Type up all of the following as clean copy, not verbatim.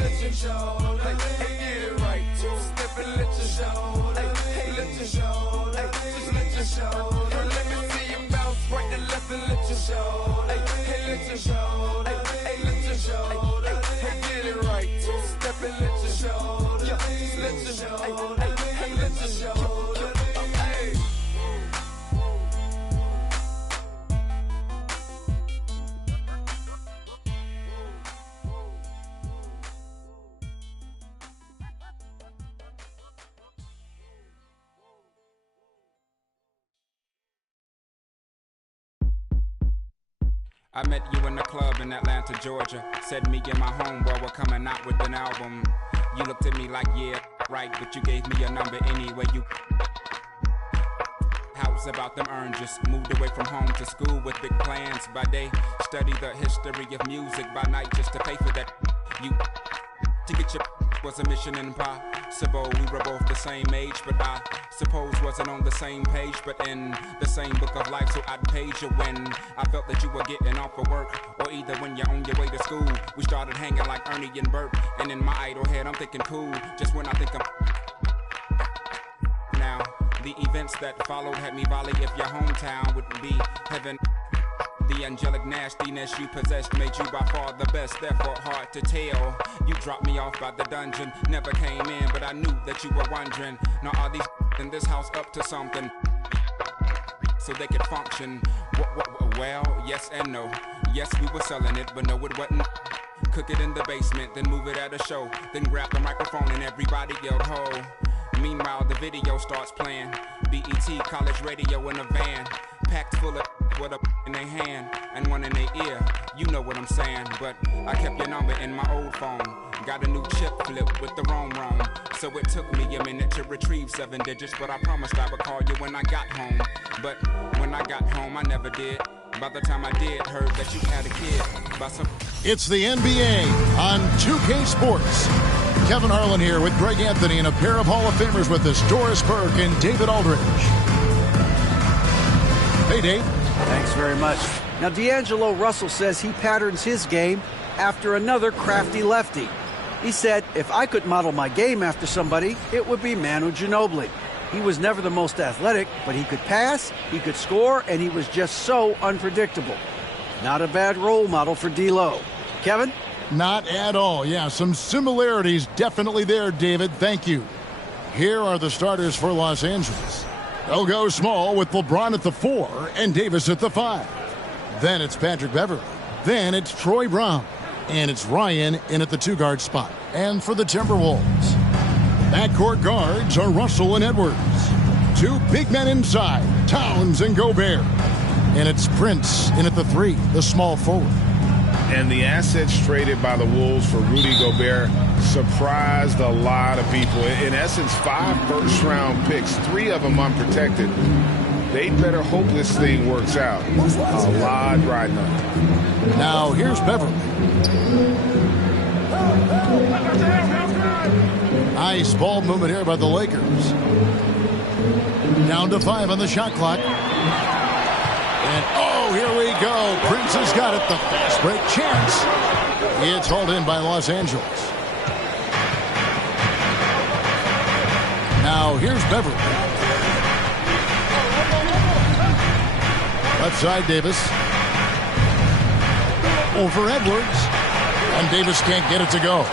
let your shoulder lean. Get it right. Two-step and let your shoulder lean. Let your shoulder lean. Just let your shoulder lean. Let me see you bounce right to left and let your shoulder lean. Hey, let your shoulder lean. Let your shoulder lean. Hey, get it right. Two-step and let your shoulder lean. Just let your shoulder lean. Hey, let your shoulder lean. I met you in the club in Atlanta, Georgia. Said me and my homeboy were coming out with an album. You looked at me like, yeah, right, but you gave me your number anyway. You house about them oranges. Moved away from home to school with big plans. By day, study the history of music. By night, just to pay for that. You to get your was a mission impossible. We were both the same age, but I suppose wasn't on the same page, but in the same book of life. So I'd page you when I felt that you were getting off of work, or either when you're on your way to school. We started hanging like Ernie and Bert, and in my idle head I'm thinking cool. Just when I think I'm now, the events that followed had me volley if your hometown would be heaven. The angelic nastiness you possessed made you by far the best, therefore hard to tell. You dropped me off by the dungeon, never came in, but I knew that you were wondering, now are these in this house up to something so they could function? Well, yes and no. Yes, we were selling it, but no, it wasn't. Cook it in the basement, then move it at a show, then grab the microphone and everybody yelled ho. Meanwhile, the video starts playing. BET, college radio in a van, packed full of with a in their hand and one in their ear. You know what I'm saying, but I kept your number in my old phone. Got a new chip flip with the wrong. So it took me a minute to retrieve 7 digits, but I promised I would call you when I got home. But when I got home, I never did. By the time I did, heard that you had a kid. It's the NBA on 2K Sports. Kevin Harlan here with Greg Anthony and a pair of Hall of Famers with us, Doris Burke and David Aldridge. Hey, Dave. Thanks very much. Now, D'Angelo Russell says he patterns his game after another crafty lefty. He said, if I could model my game after somebody, it would be Manu Ginobili. He was never the most athletic, but he could pass, he could score, and he was just so unpredictable. Not a bad role model for D-Lo. Kevin? Not at all. Yeah, some similarities definitely there, David. Thank you. Here are the starters for Los Angeles. They'll go small with LeBron at the 4 and Davis at the 5. Then it's Patrick Beverley. Then it's Troy Brown. And it's Ryan in at the 2-guard spot. And for the Timberwolves, backcourt guards are Russell and Edwards. 2 big men inside, Towns and Gobert. And it's Prince in at the 3, the small forward. And the assets traded by the Wolves for Rudy Gobert surprised a lot of people. In essence, 5 first-round picks, 3 of them unprotected. They better hope this thing works out. A lot riding on it. Now here's Beverley. Nice ball movement here by the Lakers. Down to 5 on the shot clock. And oh, here we go. Prince has got it. The fast break chance. It's hauled in by Los Angeles. Now here's Beverley. Left side, Davis. Over Edwards. And Davis can't get it to go.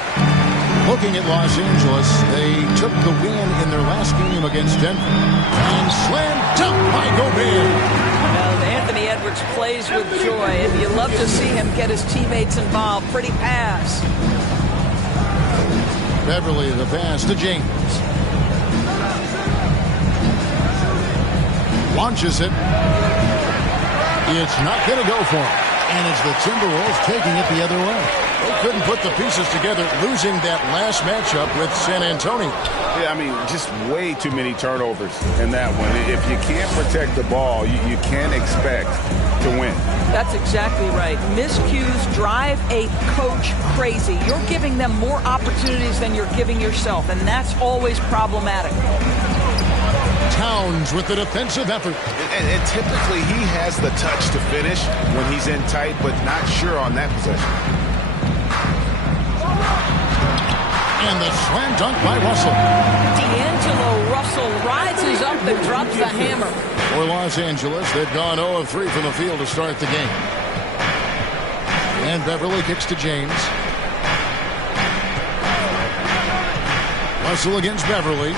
Looking at Los Angeles, they took the win in their last game against Denver. And slam dunk by Gobert. Anthony Edwards plays with joy, and you love to see him get his teammates involved. Pretty pass. Beverley, the pass to James. Launches it. It's not going to go for him. And it's the Timberwolves taking it the other way. They couldn't put the pieces together, losing that last matchup with San Antonio. Yeah, I mean, just way too many turnovers in that one. If you can't protect the ball, you can't expect to win. That's exactly right. Miscues drive a coach crazy. You're giving them more opportunities than you're giving yourself, and that's always problematic. Towns with the defensive effort. And typically he has the touch to finish when he's in tight, but not sure on that possession. And the slam dunk by Russell. D'Angelo Russell rises up and drops the hammer. For Los Angeles, they've gone 0 of 3 from the field to start the game. And Beverly kicks to James. Russell against Beverly.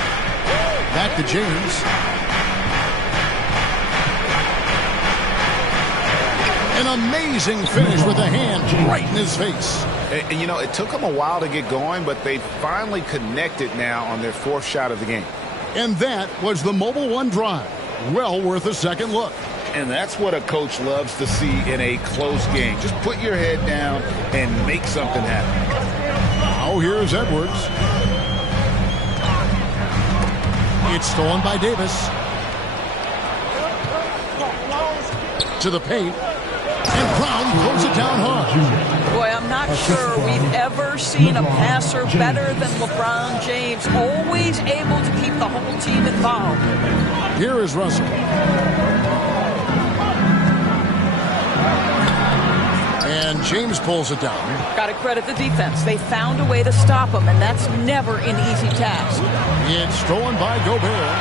Back to James. An amazing finish with a hand right in his face. And, you know, it took them a while to get going, but they finally connected now on their 4th shot of the game. And that was the Mobile One drive. Well worth a second look. And that's what a coach loves to see in a close game. Just put your head down and make something happen. Now here's Edwards. It's stolen by Davis. To the paint. And Brown throws it down hard. Boy, I'm not sure we've ever seen a passer better than LeBron James. Always able to keep the whole team involved. Here is Russell. And James pulls it down. Got to credit the defense. They found a way to stop him, and that's never an easy task. It's stolen by Gobert.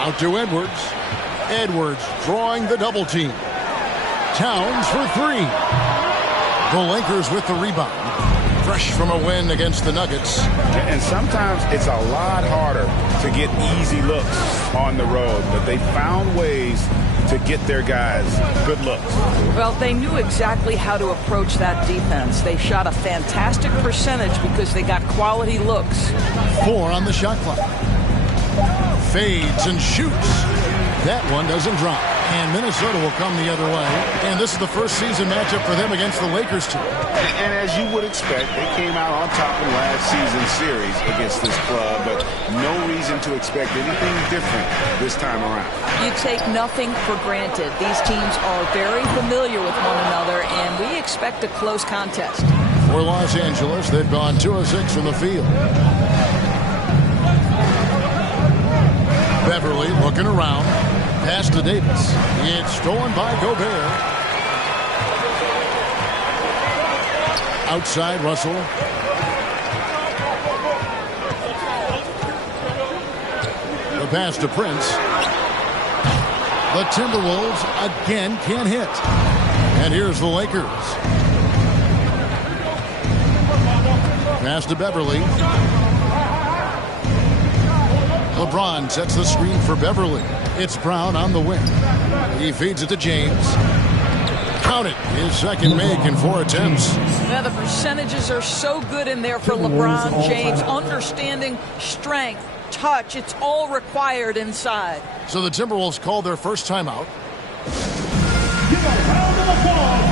Out to Edwards. Edwards drawing the double team. Towns for 3. The Lakers with the rebound. Fresh from a win against the Nuggets. And sometimes it's a lot harder to get easy looks on the road, but they found ways to get their guys good looks. Well, they knew exactly how to approach that defense. They shot a fantastic percentage because they got quality looks. 4 on the shot clock. Fades and shoots. That one doesn't drop. And Minnesota will come the other way. And this is the first season matchup for them against the Lakers team. And as you would expect, they came out on top in last season's series against this club, but no reason to expect anything different this time around. You take nothing for granted. These teams are very familiar with one another, and we expect a close contest. For Los Angeles, they've gone 2 of 6 from the field. Beverly looking around. Pass to Davis. It's stolen by Gobert. Outside Russell. The pass to Prince. The Timberwolves again can't hit. And here's the Lakers. Pass to Beverly. LeBron sets the screen for Beverly. It's Brown on the wing. He feeds it to James. Count it. His second make in 4 attempts. Now the percentages are so good in there for LeBron James. Understanding strength, touch, it's all required inside. So the Timberwolves call their first timeout. Give a round of applause.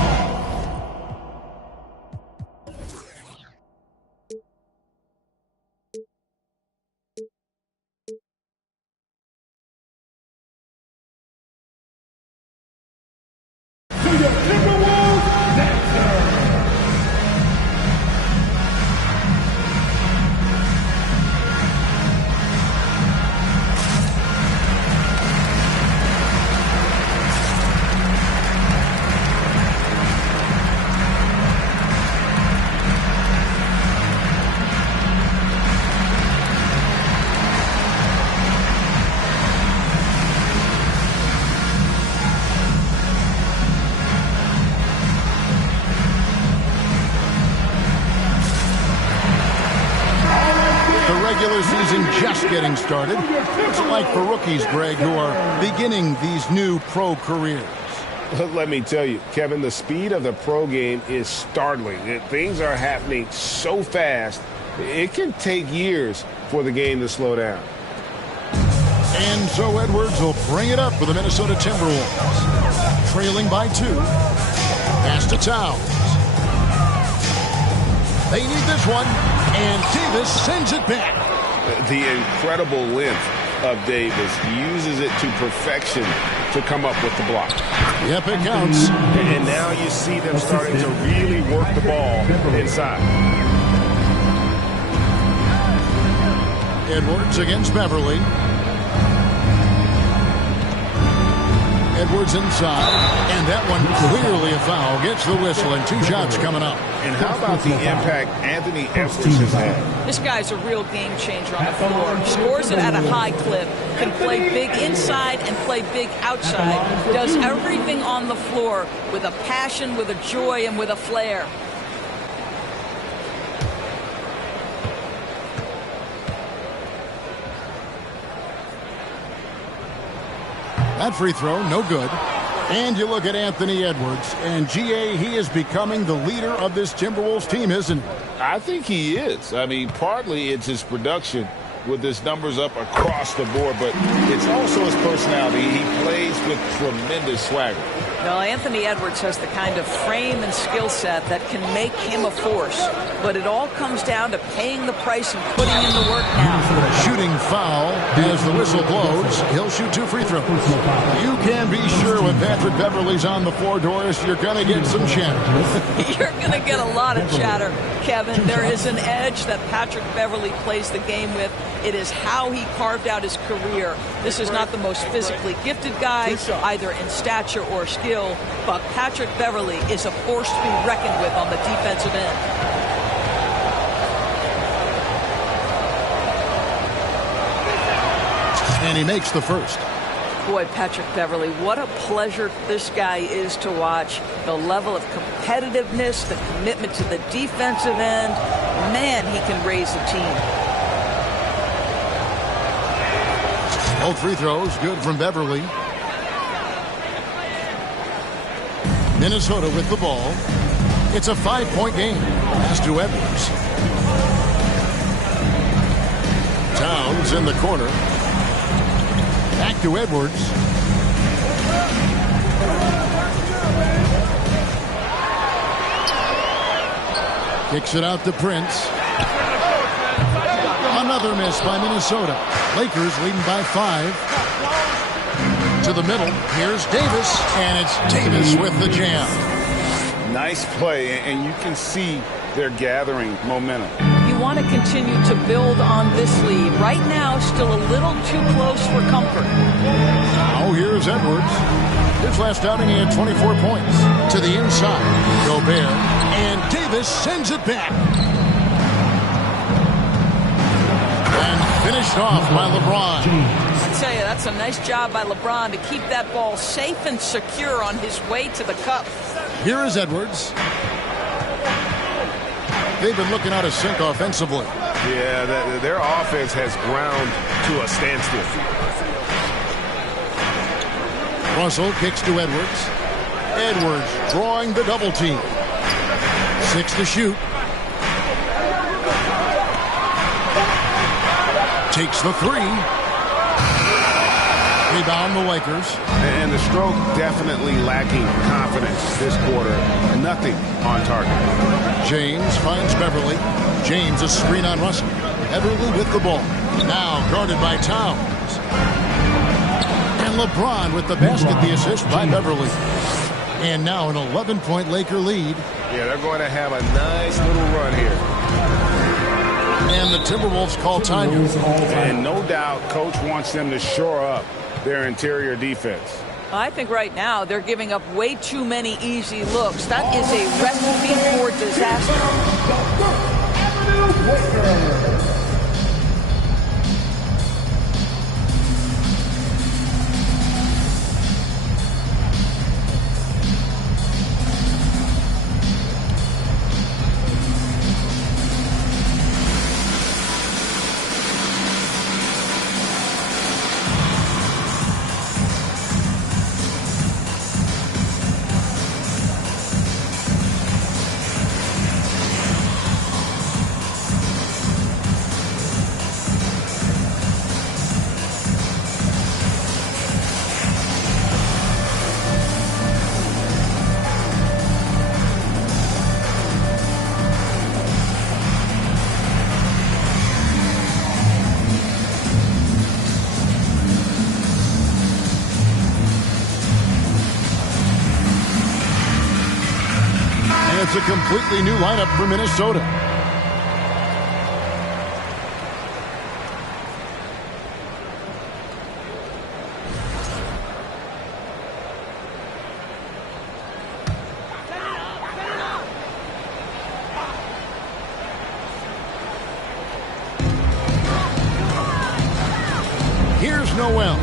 Regular season just getting started. What's it like for rookies, Greg, who are beginning these new pro careers? Let me tell you, Kevin, the speed of the pro game is startling. Things are happening so fast, it can take years for the game to slow down. And so Edwards will bring it up for the Minnesota Timberwolves. Trailing by 2. Pass to Towns. They need this one, and Davis sends it back. The incredible length of Davis uses it to perfection to come up with the block. Yep, it counts. And now you see them starting to really work the ball inside. Edwards against Beverly. Edwards inside, and that one clearly a foul. Gets the whistle, and 2 shots coming up. And how about the impact Anthony Edwards has had? This guy's a real game changer on the floor. Scores it at a high clip, can play big inside and play big outside. Does everything on the floor with a passion, with a joy, and with a flair. That free throw, no good. And you look at Anthony Edwards, and GA, he is becoming the leader of this Timberwolves team, isn't he? I think he is. I mean, partly it's his production with his numbers up across the board, but it's also his personality. He plays with tremendous swagger. Well, Anthony Edwards has the kind of frame and skill set that can make him a force, but it all comes down to paying the price and putting in the work now. Shooting foul as the whistle blows. He'll shoot 2 free throws. You can be sure when Patrick Beverley's on the floor, Doris, you're going to get some chatter. You're going to get a lot of chatter, Kevin. There is an edge that Patrick Beverley plays the game with. It is how he carved out his career. This is not the most physically gifted guy, either in stature or skill, but Patrick Beverley is a force to be reckoned with on the defensive end. And he makes the first. Boy, Patrick Beverley, what a pleasure this guy is to watch. The level of competitiveness, the commitment to the defensive end. Man, he can raise a team. Both free throws good from Beverley. Minnesota with the ball. It's a 5-point game. Pass to Edwards. Towns in the corner. Back to Edwards. Kicks it out to Prince. Another miss by Minnesota. Lakers leading by 5. To the middle. Here's Davis, and it's Davis with the jam. Nice play, and you can see they're gathering momentum. You want to continue to build on this lead. Right now, still a little too close for comfort. Now here's Edwards. His last outing, he had 24 points. To the inside. Gobert, and Davis sends it back. Finished off by LeBron. I tell you, that's a nice job by LeBron to keep that ball safe and secure on his way to the cup. Here is Edwards. They've been looking out of sync offensively. Yeah, their offense has ground to a standstill. Russell kicks to Edwards. Edwards drawing the double team. 6 to shoot. Takes the 3. Rebound the Lakers. And the stroke definitely lacking confidence this quarter. Nothing on target. James finds Beverley. James a screen on Russell. Beverley with the ball. Now guarded by Towns. And LeBron with the basket, the assist by Beverley. And now an 11-point Laker lead. Yeah, they're going to have a nice little run here. And the Timberwolves call timeout. And no doubt, Coach wants them to shore up their interior defense. I think right now they're giving up way too many easy looks. That is a recipe for disaster. It's a completely new lineup for Minnesota. Noel.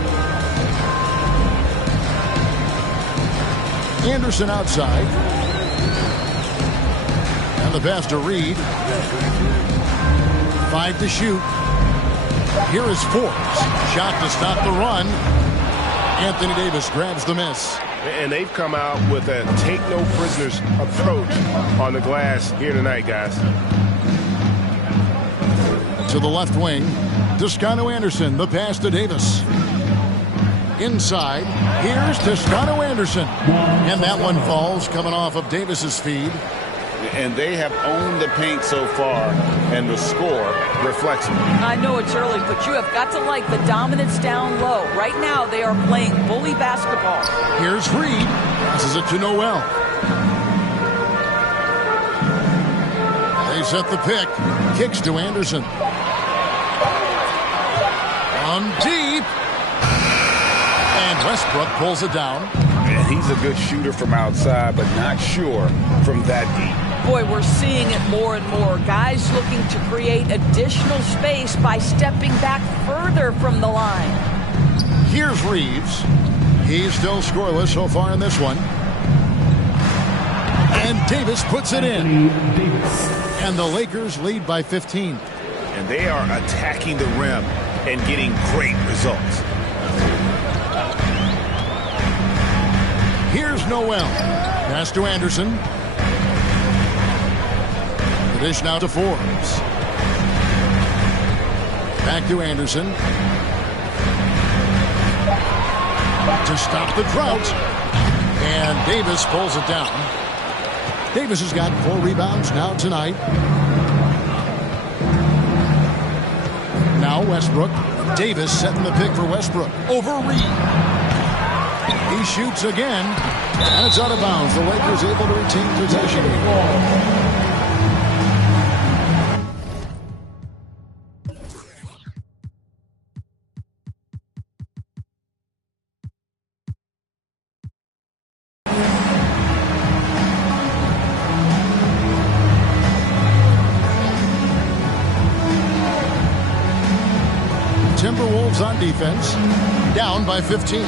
Anderson outside. And the pass to Reed. 5 to shoot. Here is Forbes. Shot to stop the run. Anthony Davis grabs the miss. And they've come out with a take-no-prisoners approach on the glass here tonight, guys. To the left wing. Toscano Anderson. The pass to Davis. Inside. Here's Toscano Anderson. And that one falls coming off of Davis's feed. And they have owned the paint so far, and the score reflects it. I know it's early, but you have got to like the dominance down low. Right now, they are playing bully basketball. Here's Reed. Passes it to Noel. They set the pick. Kicks to Anderson. On deep. And Westbrook pulls it down. And he's a good shooter from outside, but not sure from that deep. Boy, we're seeing it more and more. Guys looking to create additional space by stepping back further from the line. Here's Reeves. He's still scoreless so far in this one. And Davis puts it in. And the Lakers lead by 15. And they are attacking the rim and getting great results. Here's Noel. Pass to Anderson. The dish now to Forbes. Back to Anderson. To stop the drought. And Davis pulls it down. Davis has got 4 rebounds now tonight. Now Westbrook. Davis setting the pick for Westbrook. Over Reed. He shoots again. And it's out of bounds. The Lakers able to retain possession. Timberwolves on defense, down by 15.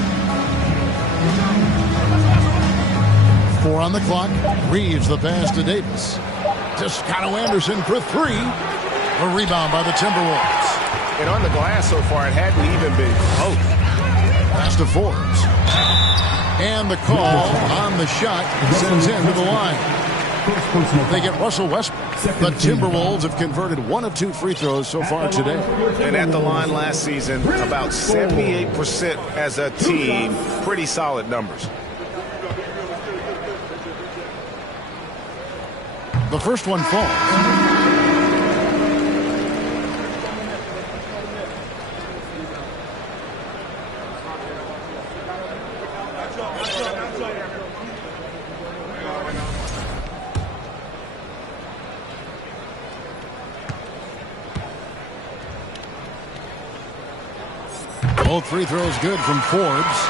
4 on the clock. Reeves the pass to Davis. Toscano Anderson for 3. A rebound by the Timberwolves. And on the glass so far, it hadn't even been close. Pass to Forbes. And the call on the shot sends him to the line. They get Russell Westbrook. The Timberwolves have converted 1 of 2 free throws so far today. And at the line last season, about 78% as a team. Pretty solid numbers. The first one falls. Both free throws good from Forbes.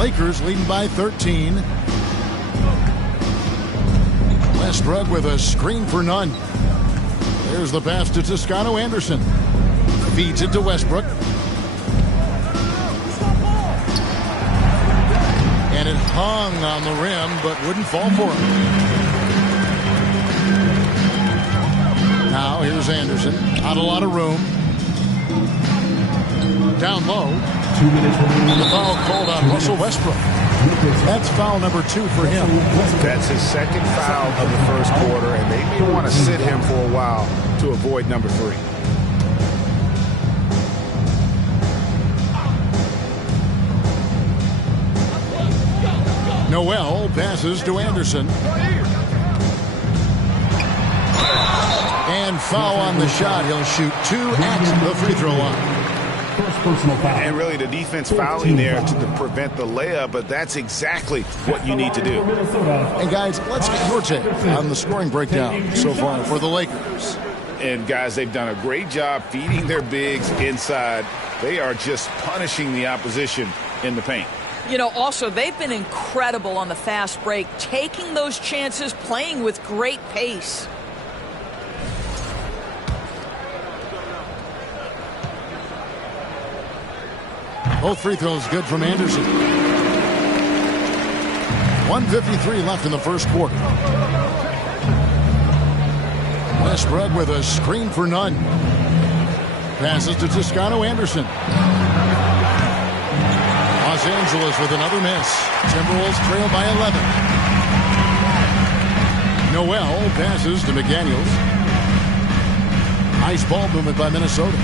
Lakers leading by 13. Westbrook with a screen for none. There's the pass to Toscano Anderson. Feeds it to Westbrook. And it hung on the rim, but wouldn't fall for him. Now here's Anderson. Not a lot of room. Down low. 2 minutes remaining. And the foul called on Russell Westbrook. That's foul number 2 for him. That's his second foul of the first quarter, and they may want to sit him for a while to avoid number 3. Noel passes to Anderson. And foul on the shot. He'll shoot 2 at the free throw line. First personal foul. And really the defense fouling there to prevent the layup, but that's exactly what you need to do. And guys, let's get your take on the scoring breakdown so far for the Lakers. And guys, they've done a great job feeding their bigs inside. They are just punishing the opposition in the paint. You know, also, they've been incredible on the fast break, taking those chances, playing with great pace. Both free throws good from Anderson. 1:53 left in the first quarter. Westbrook with a screen for none. Passes to Toscano Anderson. Los Angeles with another miss. Timberwolves trail by 11. Noel passes to McDaniels. Nice ball movement by Minnesota.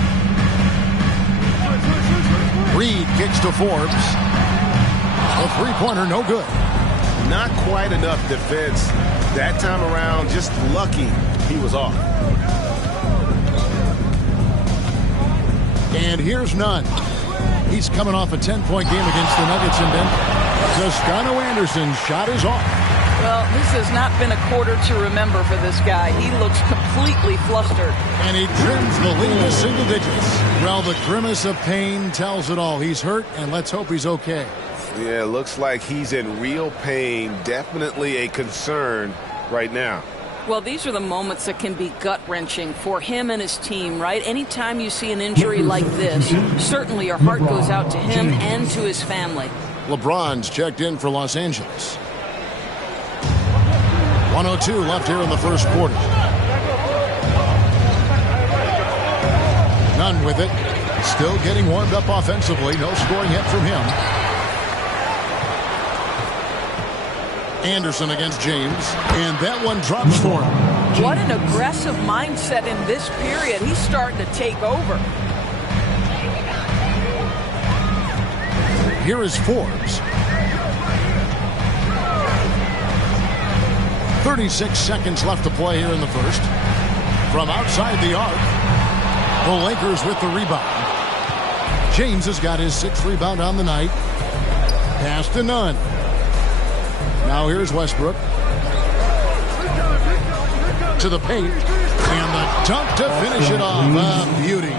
Reed kicks to Forbes. A three-pointer, no good. Not quite enough defense that time around. Just lucky he was off. And here's Nunn. He's coming off a 10-point game against the Nuggets in Denver. Toscano Anderson's shot is off. Well, this has not been a quarter to remember for this guy. He looks completely flustered. And he trims the lead to single digits. Well, the grimace of pain tells it all. He's hurt, and let's hope he's okay. Yeah, looks like he's in real pain. Definitely a concern right now. Well, these are the moments that can be gut-wrenching for him and his team, right? Anytime you see an injury like this, certainly your heart goes out to him and to his family. LeBron's checked in for Los Angeles. 1:02 left here in the first quarter. Nunn with it. Still getting warmed up offensively. No scoring yet from him. Anderson against James. And that one drops for him. What an aggressive mindset in this period. He's starting to take over. Here is Forbes. 36 seconds left to play here in the first. From outside the arc, the Lakers with the rebound. James has got his 6th rebound on the night. Pass to Nunn. Now here's Westbrook. To the paint. And the dunk to finish it off. Beauty.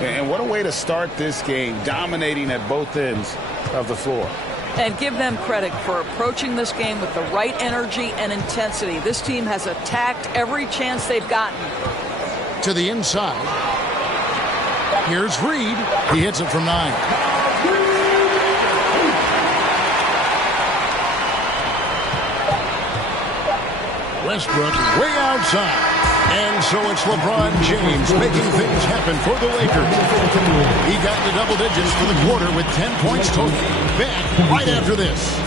And what a way to start this game, dominating at both ends of the floor. And give them credit for approaching this game with the right energy and intensity. This team has attacked every chance they've gotten. To the inside. Here's Reed. He hits it from 9. Westbrook way outside. And so it's LeBron James making things happen for the Lakers. He got to double digits for the quarter with 10 points total. Back right after this.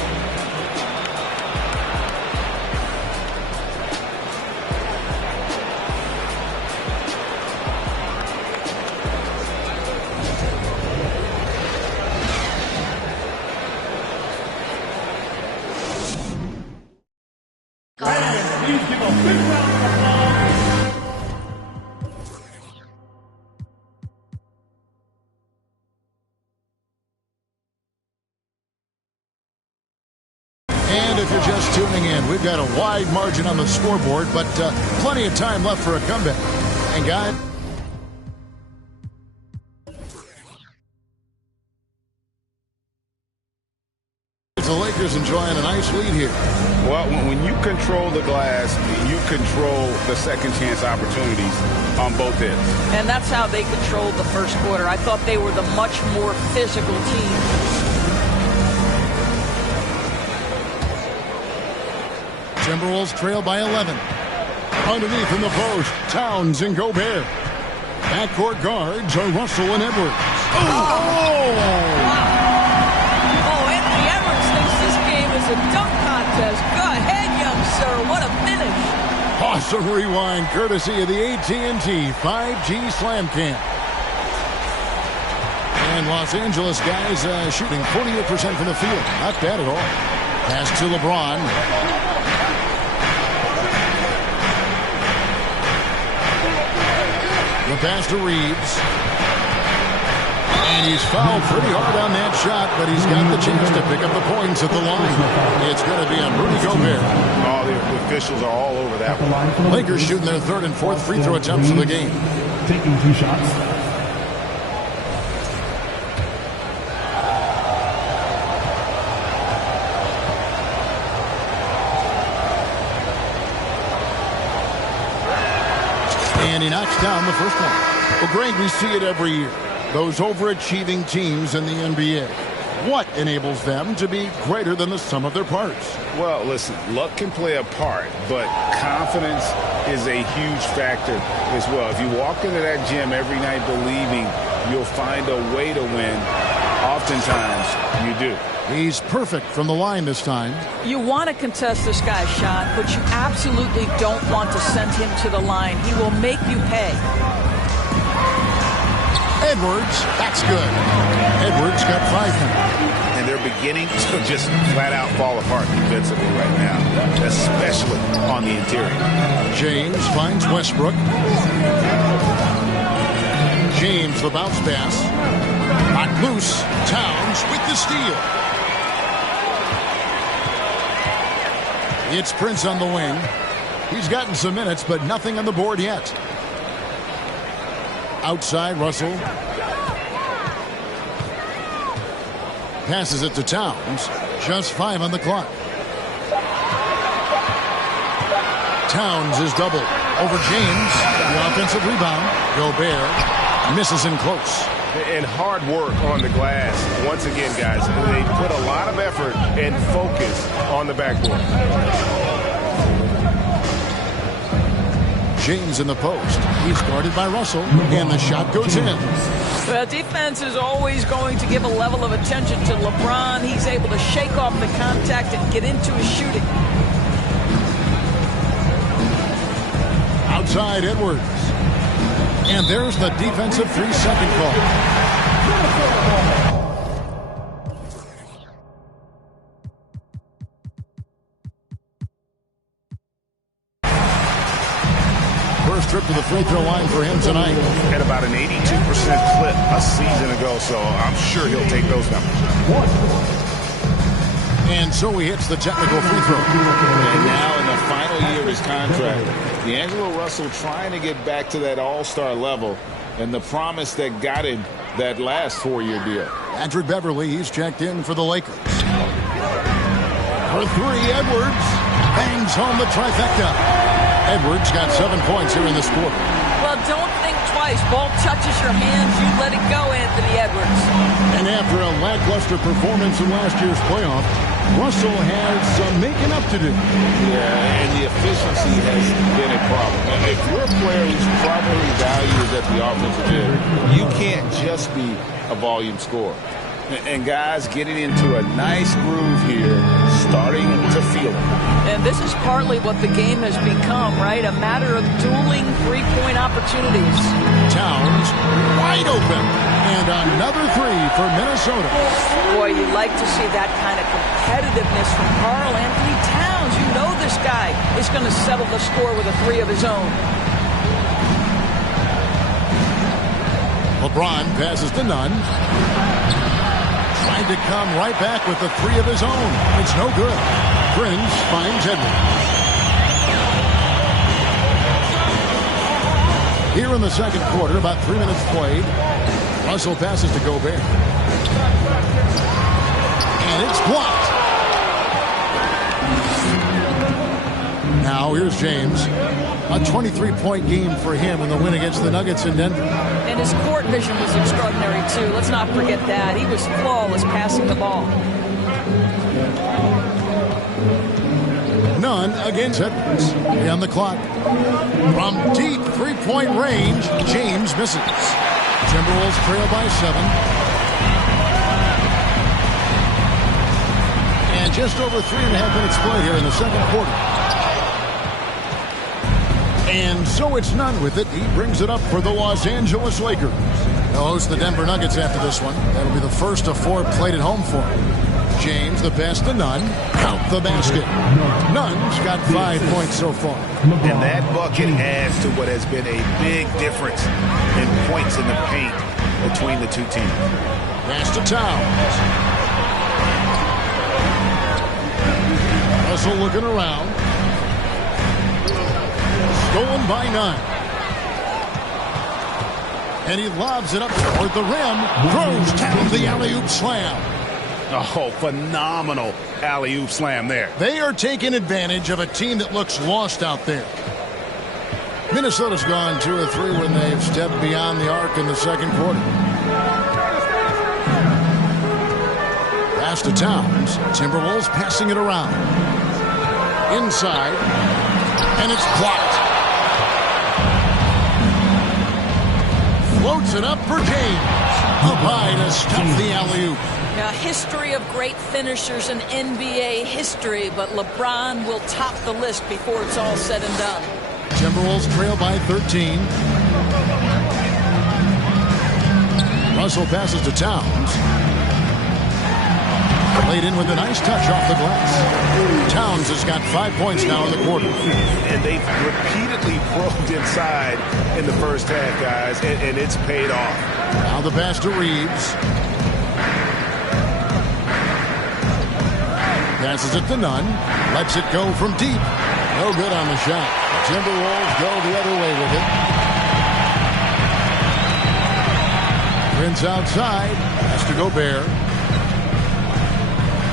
Please give a big round of applause. And if you're just tuning in, we've got a wide margin on the scoreboard, but plenty of time left for a comeback. And guys, the Lakers enjoying a nice lead here. Well, when you control the glass, you control the second chance opportunities on both ends. And that's how they controlled the first quarter. I thought they were the much more physical team. Timberwolves trail by 11. Underneath in the post, Towns and Gobert. Backcourt guards are Russell and Edwards. Anthony Edwards thinks this game is a dunk contest. Go ahead, young sir. What a finish. Awesome rewind courtesy of the AT&T 5G Slam Cam. And Los Angeles guys shooting 48% from the field. Not bad at all. Pass to LeBron. The pass to Reeves. And he's fouled pretty hard on that shot, but he's got the chance to pick up the points at the line. It's going to be on Rudy Gobert. Oh, the officials are all over that one. Lakers shooting their 3rd and 4th free throw attempts of the game. Taking 2 shots. And he knocks down the first one. Well, Greg, we see it every year. those overachieving teams in the NBA? What enables them to be greater than the sum of their parts? Well, listen, luck can play a part, but confidence is a huge factor as well. If you walk into that gym every night believing you'll find a way to win, oftentimes you do. He's perfect from the line this time. You want to contest this guy's shot, but you absolutely don't want to send him to the line. He will make you pay. Edwards, that's good. Edwards got 5 now. And they're beginning to just flat out fall apart defensively right now, especially on the interior. James finds Westbrook. James, the bounce pass. Not loose. Towns with the steal. It's Prince on the wing. He's gotten some minutes, but nothing on the board yet. Outside, Russell. Passes it to Towns. Just 5 on the clock. Towns is doubled over James. The offensive rebound. Gobert misses him close. And hard work on the glass. Once again, guys, they put a lot of effort and focus on the backboard. James in the post. He's guarded by Russell, and the shot goes in. Well, defense is always going to give a level of attention to LeBron. He's able to shake off the contact and get into his shooting. Outside Edwards. And there's the defensive 3-second call. First trip to the free throw line for him tonight. At about an 82% clip a season ago, so I'm sure he'll take those numbers. And so he hits the technical free throw. And now in the final year of his contract, D'Angelo Russell trying to get back to that all-star level and the promise that got him that last 4-year deal. Patrick Beverly, he's checked in for the Lakers. For 3, Edwards bangs home the trifecta. Edwards got 7 points here in this quarter. Well, don't think twice. Ball touches your hands, you let it go, Anthony Edwards. And after a lackluster performance in last year's playoff, Russell has some making up to do. Yeah, and the efficiency has been a problem. And if you're a player whose primary value is at the offensive end, you can't just be a volume scorer. And guys getting into a nice groove here, starting to feel it. And this is partly what the game has become, right? A matter of dueling three-point opportunities. Towns wide open. And another 3 for Minnesota. Boy, you like to see that kind of competitiveness from Karl Anthony Towns. You know this guy is going to settle the score with a 3 of his own. LeBron passes to Nunn. Trying to come right back with the 3 of his own. It's no good. Prince finds Edwards. Here in the second quarter, about 3 minutes played. Russell passes to Gobert. And it's blocked. Now here's James. A 23-point game for him in the win against the Nuggets in Denver. And his court vision was extraordinary, too. Let's not forget that. He was flawless passing the ball. None against Edwards. On the clock. From deep three-point range, James misses. Timberwolves trail by 7. And just over 3.5 minutes played here in the second quarter. And so it's Nunn with it. He brings it up for the Los Angeles Lakers. They'll host the Denver Nuggets after this one. That'll be the first of 4 played at home for him. James, the pass to Nunn. Count the basket. Nunn's got 5 points so far. And that bucket adds to what has been a big difference in points in the paint between the two teams. Pass to Towns. Russell looking around. Stolen by Nunn. And he lobs it up toward the rim. Throws down the alley-oop slam. Oh, phenomenal alley-oop slam there. They are taking advantage of a team that looks lost out there. Minnesota's gone 2 of 3 when they've stepped beyond the arc in the second quarter. Pass to Towns. Timberwolves passing it around. Inside. And it's blocked. Floats it up for James. Up high to stop the alley-oop. Now, history of great finishers in NBA history, but LeBron will top the list before it's all said and done. Timberwolves trail by 13. Russell passes to Towns. Played in with a nice touch off the glass. Towns has got 5 points now in the quarter. And they've repeatedly probed inside in the first half, guys, and it's paid off. Now the pass to Reeves. Passes it to Nunn. Lets it go from deep. No good on the shot. The Timberwolves go the other way with it. Prince outside. Has to Gobert.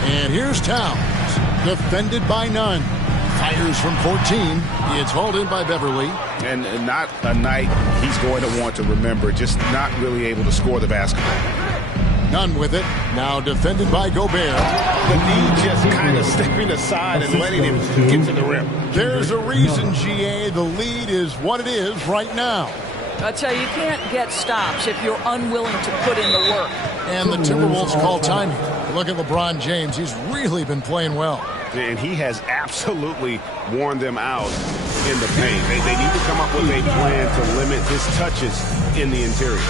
And here's Towns. Defended by Nunn. Fires from 14. It's hauled in by Beverly. And not a night he's going to want to remember. Just not really able to score the basketball. Nunn with it. Now defended by Gobert. The knee just kind of stepping aside and letting him get to the rim. There's a reason, GA. The lead is what it is right now. I tell you, you can't get stops if you're unwilling to put in the work. And the Timberwolves call timing. Look at LeBron James. He's really been playing well. And he has absolutely worn them out in the paint. They need to come up with a plan to limit his touches in the interior.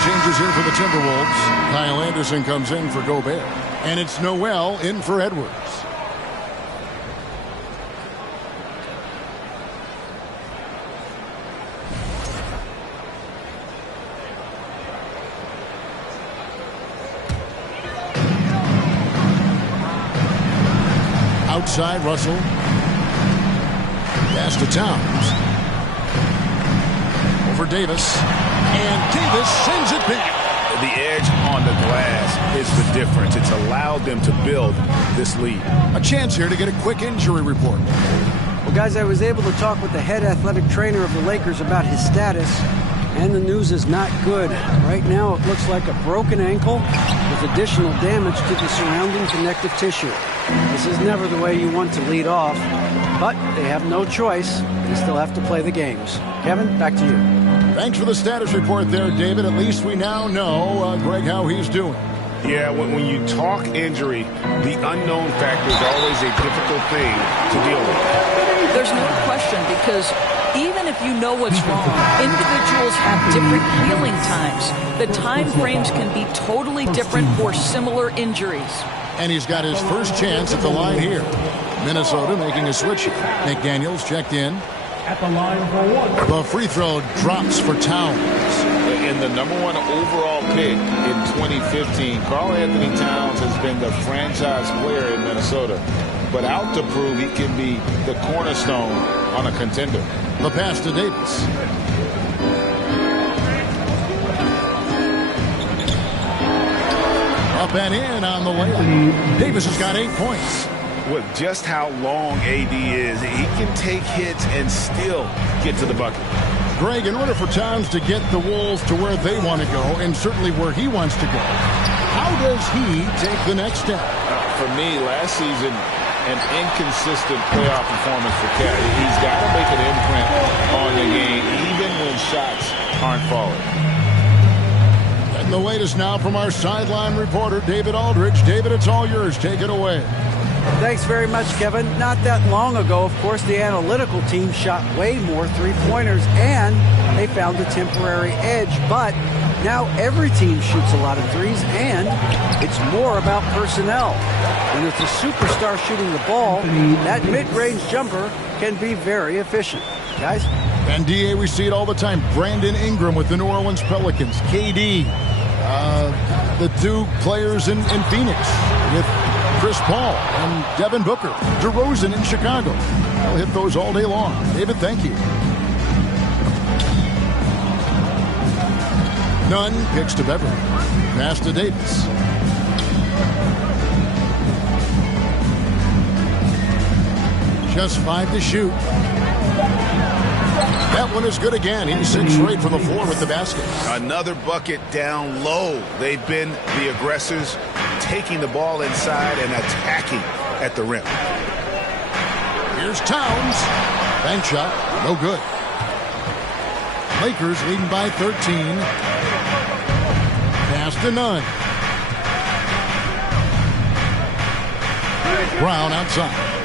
Changes here for the Timberwolves. Kyle Anderson comes in for Gobert. And it's Noel in for Edwards. Outside, Russell. Pass to Towns. Over Davis. And Davis sends it back. The edge on the glass is the difference. It's allowed them to build this lead. A chance here to get a quick injury report. Well, guys, I was able to talk with the head athletic trainer of the Lakers about his status, and the news is not good. Right now, it looks like a broken ankle with additional damage to the surrounding connective tissue. This is never the way you want to lead off, but they have no choice. They still have to play the games. Kevin, back to you. Thanks for the status report there, David. At least we now know, Greg, how he's doing. Yeah, when you talk injury, the unknown factor is always a difficult thing to deal with. There's no question, because even if you know what's wrong, individuals have different healing times. The time frames can be totally different for similar injuries. And he's got his first chance at the line here. Minnesota making a switch. McDaniels checked in. At the line for one. The free throw drops for Towns. And the #1 overall pick in 2015, Karl Anthony Towns has been the franchise player in Minnesota, but out to prove he can be the cornerstone on a contender. The pass to Davis. Up and in on the layup. Davis has got 8 points. With just how long AD is, he can take hits and still get to the bucket. Greg, in order for Towns to get the Wolves to where they want to go, and certainly where he wants to go, how does he take the next step? For me, last season, an inconsistent playoff performance for Cat. He's got to make an imprint on the game, even when shots aren't falling. And the latest now from our sideline reporter, David Aldridge. David, it's all yours. Take it away. Thanks very much, Kevin. Not that long ago, of course, the analytical team shot way more three-pointers, and they found a temporary edge. But now every team shoots a lot of threes, and it's more about personnel. When it's a superstar shooting the ball, that mid-range jumper can be very efficient. Guys? And, D.A., we see it all the time. Brandon Ingram with the New Orleans Pelicans. KD, the two players in Phoenix with Chris Paul and Devin Booker. DeRozan in Chicago. I'll hit those all day long. David, thank you. Nunn kicks to Beverly. Pass to Davis. Just 5 to shoot. That one is good again. He's 6 straight from the floor with the basket. Another bucket down low. They've been the aggressors, taking the ball inside and attacking at the rim. Here's Towns. Bank shot. No good. Lakers leading by 13. Pass to Nunn. Brown outside.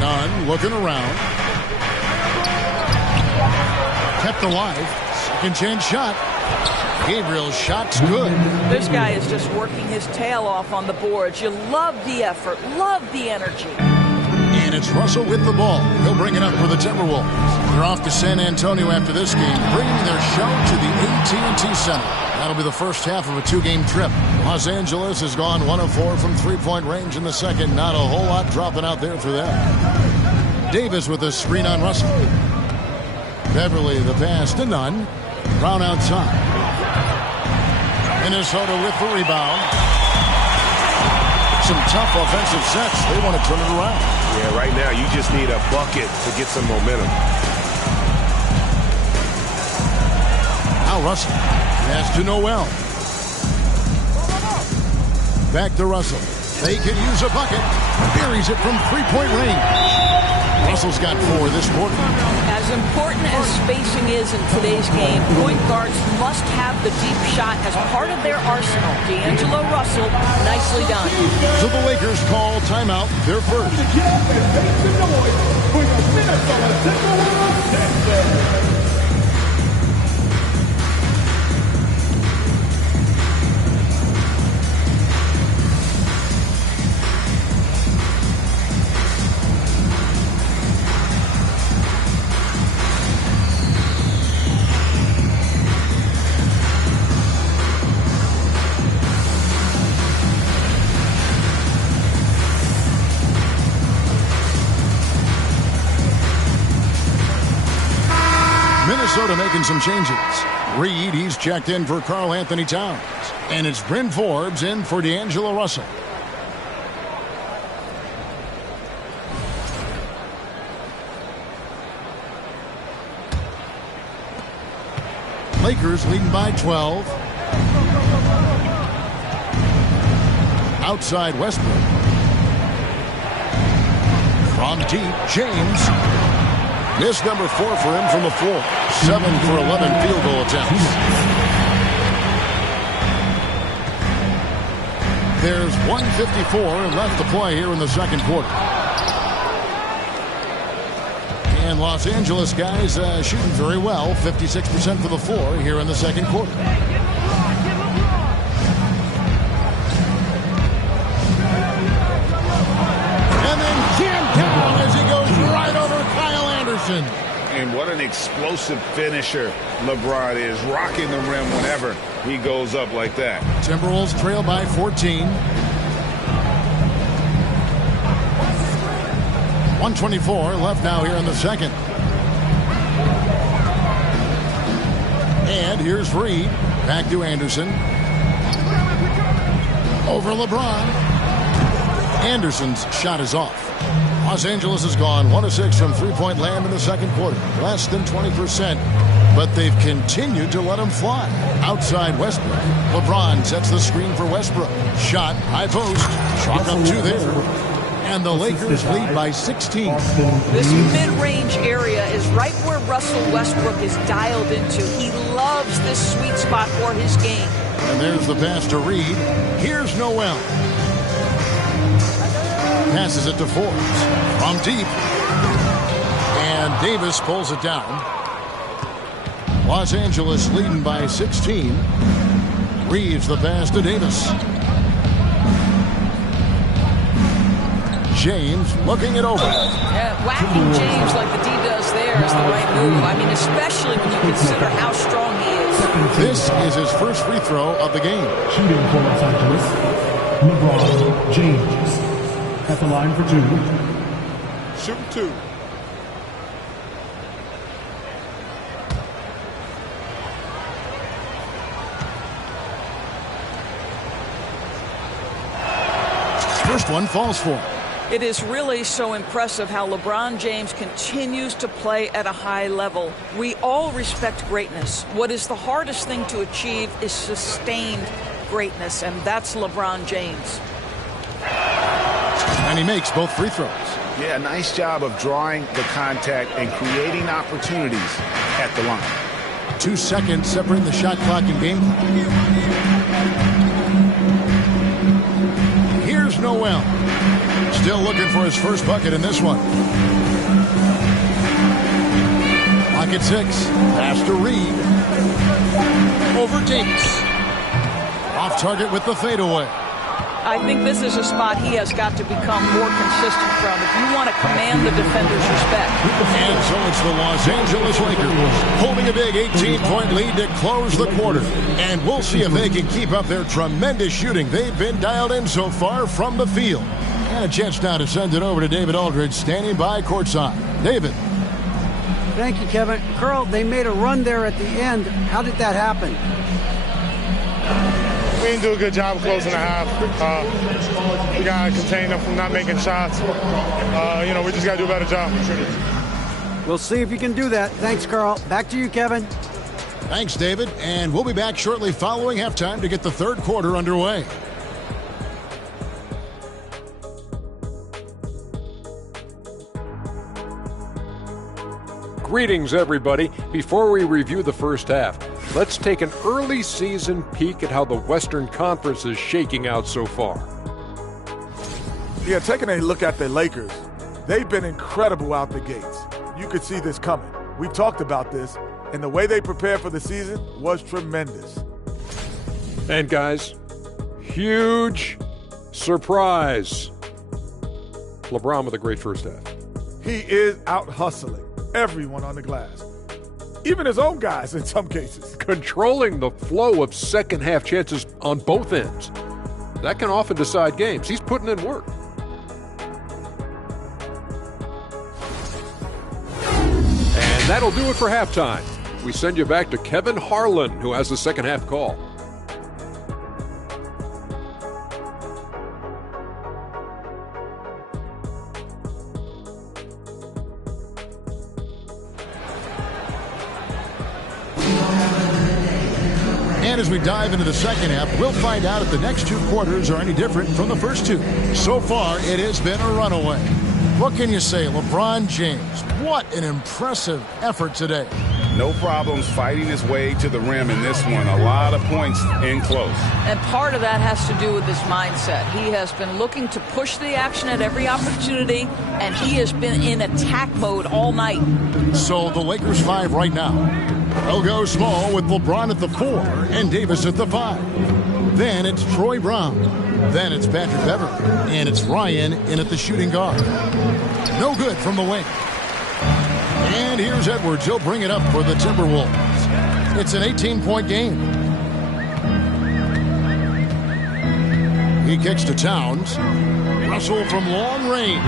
Nunn looking around. Kept alive. Second chance shot. Gabriel's shot's good. This guy is just working his tail off on the boards. You love the effort, love the energy. And it's Russell with the ball. He'll bring it up for the Timberwolves. They're off to San Antonio after this game, bringing their show to the AT&T Center. That'll be the first half of a 2-game trip. Los Angeles has gone 1 of 4 from three-point range in the second. Not a whole lot dropping out there for them. Davis with a screen on Russell. Beverly the pass to Nunn. Brown outside. Minnesota with the rebound. Some tough offensive sets. They want to turn it around. Yeah, right now you just need a bucket to get some momentum. Now Russell. Pass to Noel. Back to Russell. They could use a bucket. Buries it from three-point range. Russell's got 4 this quarter. As important as spacing is in today's game, point guards must have the deep shot as part of their arsenal. D'Angelo Russell, nicely done. So the Lakers call timeout, their first. Minnesota making some changes. Reed, he's checked in for Karl Anthony Towns. And it's Bryn Forbes in for D'Angelo Russell. Lakers leading by 12. Outside Westbrook. From deep, James. Missed number 4 for him from the floor. 7 for 11 field goal attempts. There's 1:54 left to play here in the second quarter. And Los Angeles guys shooting very well. 56% for the floor here in the second quarter. And then jammed down as he goes right over Kyle Anderson. And what an explosive finisher LeBron is, rocking the rim whenever he goes up like that. Timberwolves trail by 14. 1:24 left now here in the second. And here's Reed. Back to Anderson. Over LeBron. Anderson's shot is off. Los Angeles has gone 1 of 6 from three-point land in the second quarter. Less than 20%. but they've continued to let him fly. Outside Westbrook, LeBron sets the screen for Westbrook. Shot, high post, chalk up 2 there. And the Lakers lead by 16. This mid-range area is right where Russell Westbrook is dialed into. He loves this sweet spot for his game. And there's the pass to Reed. Here's Noel. Passes it to Forbes from deep. And Davis pulls it down. Los Angeles leading by 16. Reeves the pass to Davis. James looking it over. Yeah, whacking James like the D does there is the right move. I mean, especially when you consider how strong he is. This is his first free throw of the game. Shooting for Los Angeles, LeBron James. At the line for 2. Shoot 2. First one falls for him. It is really so impressive how LeBron James continues to play at a high level. We all respect greatness. What is the hardest thing to achieve is sustained greatness, and that's LeBron James. And he makes both free throws. Yeah, nice job of drawing the contact and creating opportunities at the line. 2 seconds separating the shot clock and game clock. Here's Noel. Still looking for his first bucket in this one. Clock at 6. Pass to Reed. Over Davis. Off target with the fadeaway. I think this is a spot he has got to become more consistent from if you want to command the defender's respect. And so it's the Los Angeles Lakers holding a big 18-point lead to close the quarter. And we'll see if they can keep up their tremendous shooting. They've been dialed in so far from the field. And a chance now to send it over to David Aldridge, standing by courtside. David. Thank you, Kevin. Carl, they made a run there at the end. How did that happen? We didn't do a good job of closing the half. We got to contain them from not making shots. We just got to do a better job. We'll see if you can do that. Thanks, Carl. Back to you, Kevin. Thanks, David. And we'll be back shortly following halftime to get the third quarter underway. Greetings, everybody. Before we review the first half, let's take an early season peek at how the Western Conference is shaking out so far. Yeah, taking a look at the Lakers, they've been incredible out the gates. You could see this coming. We've talked about this, and the way they prepared for the season was tremendous. And guys, huge surprise. LeBron with a great first half. He is out hustling everyone on the glass, even his own guys in some cases. Controlling the flow of second half chances on both ends. That can often decide games. He's putting in work. And that'll do it for halftime. We send you back to Kevin Harlan, who has the second half call. And as we dive into the second half, we'll find out if the next 2 quarters are any different from the first 2. So far, it has been a runaway. What can you say, LeBron James? What an impressive effort today. No problems fighting his way to the rim in this one. A lot of points in close. And part of that has to do with his mindset. He has been looking to push the action at every opportunity, and he has been in attack mode all night. So the Lakers 5 right now. They'll go small with LeBron at the 4 and Davis at the 5. Then it's Troy Brown. Then it's Patrick Beverley. And it's Ryan in at the shooting guard. No good from the wing. And here's Edwards. He'll bring it up for the Timberwolves. It's an 18-point game. He kicks to Towns. Russell from long range.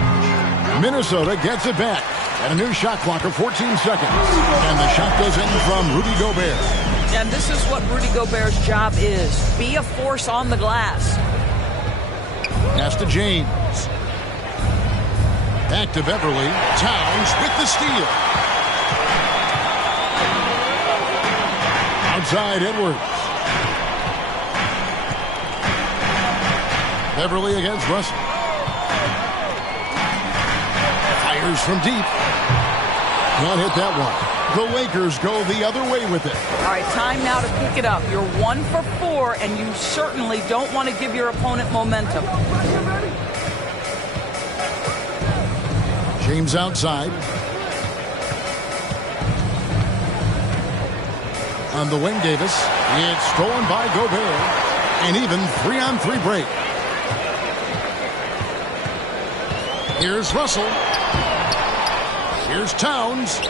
Minnesota gets it back. And a new shot clock of 14 seconds. And the shot goes in from Rudy Gobert. And this is what Rudy Gobert's job is. Be a force on the glass. Pass to James. Back to Beverley. Towns with the steal. Outside Edwards. Beverly against Russell. Fires from deep. Can't hit that one. The Lakers go the other way with it. All right, time now to pick it up. You're 1 for 4, and you certainly don't want to give your opponent momentum. James outside. On the wing, Davis. It's stolen by Gobert. An even 3-on-3 break. Here's Russell. Here's Towns.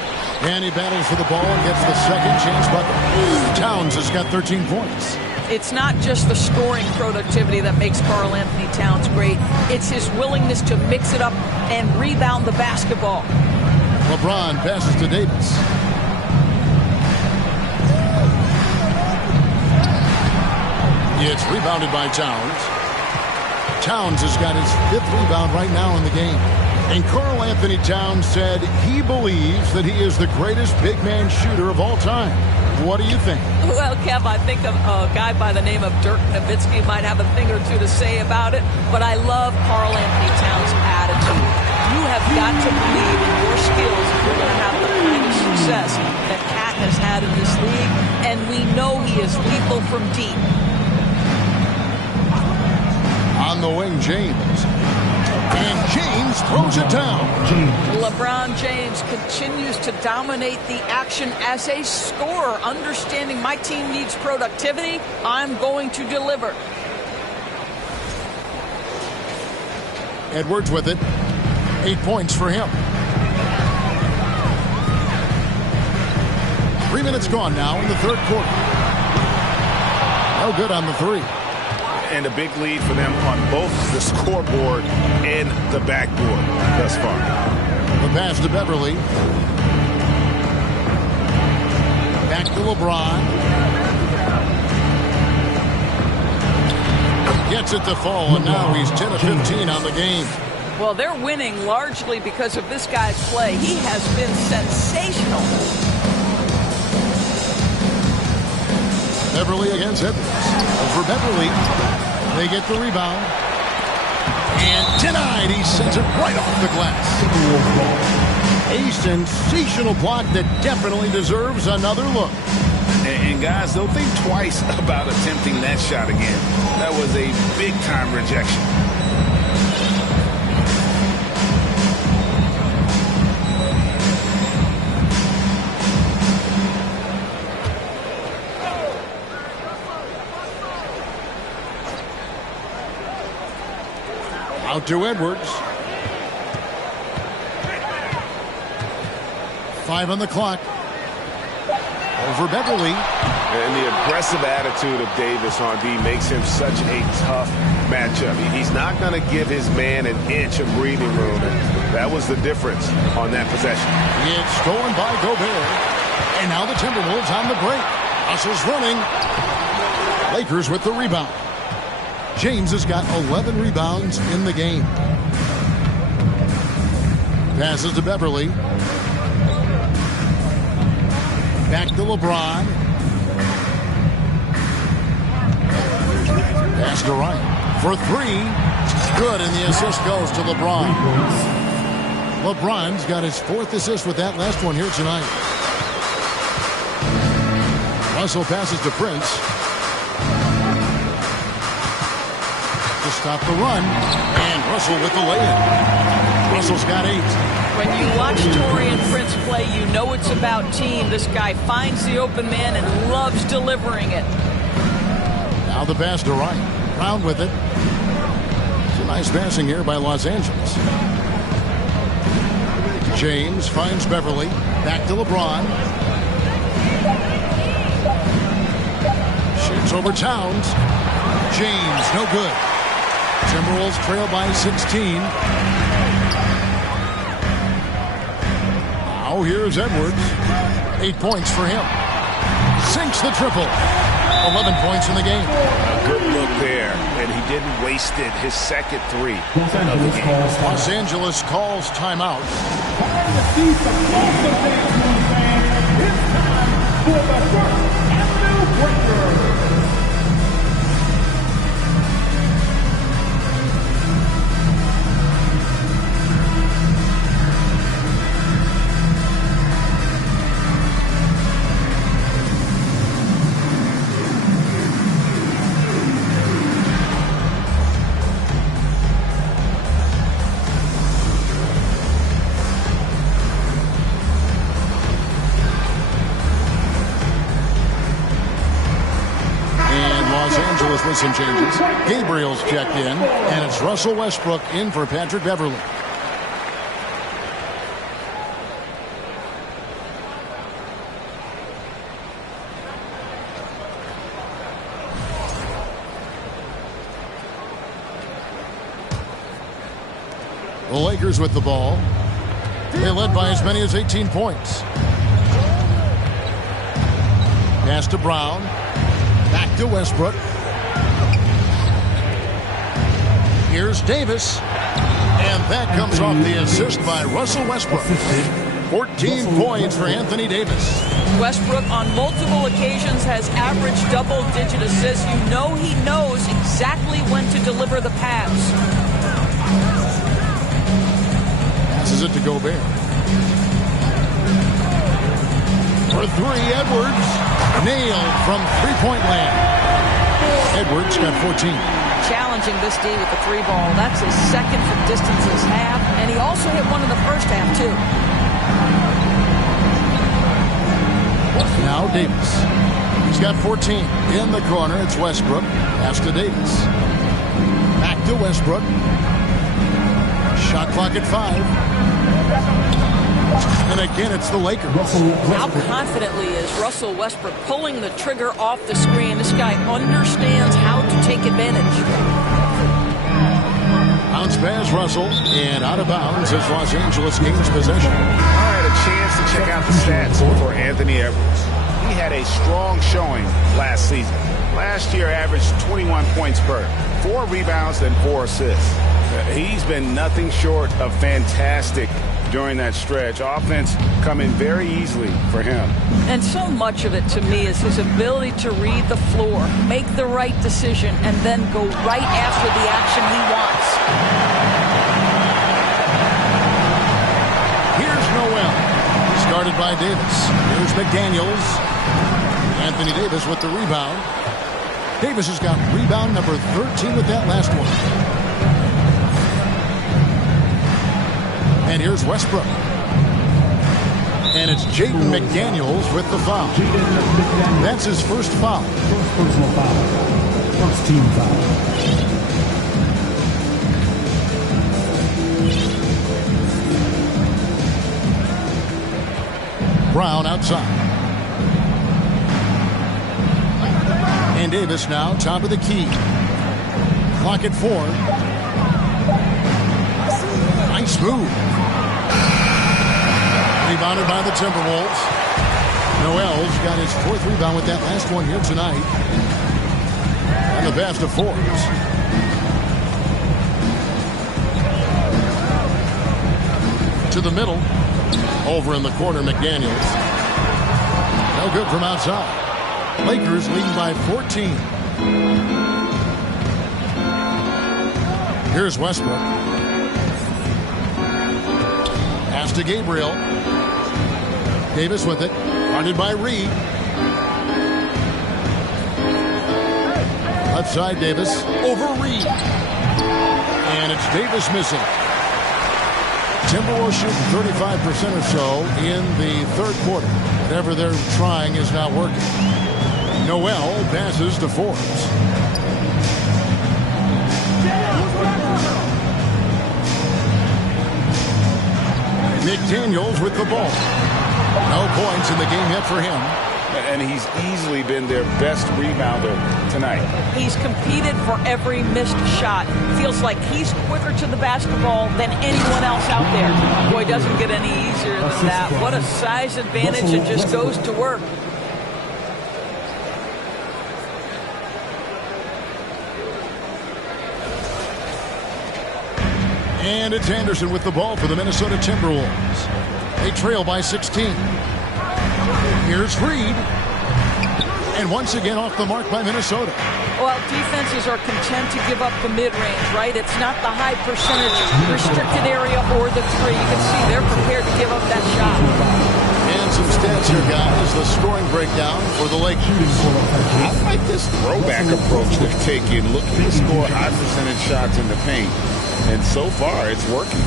And he battles for the ball and gets the second chance bucket. Towns has got 13 points. It's not just the scoring productivity that makes Karl Anthony Towns great. It's his willingness to mix it up and rebound the basketball. LeBron passes to Davis. It's rebounded by Towns. Towns has got his 5th rebound right now in the game. And Karl Anthony Towns said he believes that he is the greatest big man shooter of all time. What do you think? Well, Kev, I think a guy by the name of Dirk Nowitzki might have a thing or two to say about it, but I love Karl Anthony Towns' attitude. You have got to believe in your skills if you're going to have the kind of success that Cat has had in this league, and we know he is lethal from deep. On the wing, James. And James throws it down. LeBron James continues to dominate the action as a scorer, understanding my team needs productivity. I'm going to deliver. Edwards with it. 8 points for him. 3 minutes gone now in the third quarter. No good on the three. And a big lead for them on both the scoreboard and the backboard thus far. The pass to Beverly. Back to LeBron. Gets it to fall, and now he's 10 of 15 on the game. Well, they're winning largely because of this guy's play. He has been sensational. Beverly against Edwards. Over Beverly. They get the rebound. And denied. He sends it right off the glass. A sensational block that definitely deserves another look. And guys, don't think twice about attempting that shot again. That was a big-time rejection. Out to Edwards. 5 on the clock. Over Beverly. And the aggressive attitude of Davis on D makes him such a tough matchup. He's not going to give his man an inch of breathing room. And that was the difference on that possession. It's stolen by Gobert. And now the Timberwolves on the break. Russell's running. Lakers with the rebound. James has got 11 rebounds in the game. Passes to Beverly. Back to LeBron. Pass to Ryan for 3. Good, and the assist goes to LeBron. LeBron's got his 4th assist with that last one here tonight. Russell passes to Prince. To stop the run, and Russell with the lay-in. Russell's got 8. When you watch Taurean Prince play, you know it's about team. This guy finds the open man and loves delivering it. Now the pass to Ryan. Brown with it. It's a nice passing here by Los Angeles. James finds Beverly. Back to LeBron. Shoots over Towns. James, no good. Timberwolves trail by 16. Now here's Edwards. 8 points for him. Sinks the triple. 11 points in the game. A good look there, and he didn't waste it. His second 3 of the game. Los Angeles calls timeout. For the first With some changes. Gabriel's checked in, and it's Russell Westbrook in for Patrick Beverley. The Lakers with the ball. They led by as many as 18 points. Pass to Brown. Back to Westbrook. Here's Davis. And that comes off the assist by Russell Westbrook. 14 points for Anthony Davis. Westbrook on multiple occasions has averaged double-digit assists. You know he knows exactly when to deliver the pass. Passes it to Gobert. For three, Edwards. Nailed from three-point land. Edwards got 14. Challenging this D with the three ball. That's his second from distance this half, and he also hit one in the first half, too. Now Davis. He's got 14. In the corner, it's Westbrook. Pass to Davis. Back to Westbrook. Shot clock at 5. And again, it's the Lakers. How confidently is Russell Westbrook pulling the trigger off the screen? This guy understands how to take advantage. Bounce pass, Russell, and out of bounds as Los Angeles gains possession. I had a chance to check out the stats for Anthony Edwards. He had a strong showing last season. Last year averaged 21 points per, 4 rebounds and 4 assists. He's been nothing short of fantastic during that stretch. Offense coming very easily for him. And so much of it to me is his ability to read the floor, make the right decision, and then go right after the action he wants. Here's Noel. He's guarded by Davis. Here's McDaniels. Anthony Davis with the rebound. Davis has got rebound number 13 with that last one. And here's Westbrook. And it's Jaden McDaniels with the foul. That's his first foul. First personal foul. First team foul. Brown outside. And Davis now top of the key. Clock at 4. Nice move. Rebounded by the Timberwolves. Noel's got his 4th rebound with that last one here tonight. And the best of 4s. To the middle. Over in the corner, McDaniels. No good from outside. Lakers leading by 14. Here's Westbrook. Pass to Gabriel. Davis with it. Guarded by Reed. Left side, Davis. Over Reed. And it's Davis missing. Timberwolves shooting 35% or so in the third quarter. Whatever they're trying is not working. Noel passes to Forbes. McDaniels with the ball. No points in the game yet for him. And he's easily been their best rebounder tonight. He's competed for every missed shot. Feels like he's quicker to the basketball than anyone else out there. Boy, doesn't get any easier than that. What a size advantage, and just goes to work. And it's Anderson with the ball for the Minnesota Timberwolves. They trail by 16. Here's Reed. And once again off the mark by Minnesota. Well, defenses are content to give up the mid-range, right? It's not the high percentage restricted area or the three. You can see they're prepared to give up that shot. And some stats here, guys. The scoring breakdown for the Lakers. I like this throwback approach they're taking. Looking to score high percentage shots in the paint. And so far, it's working.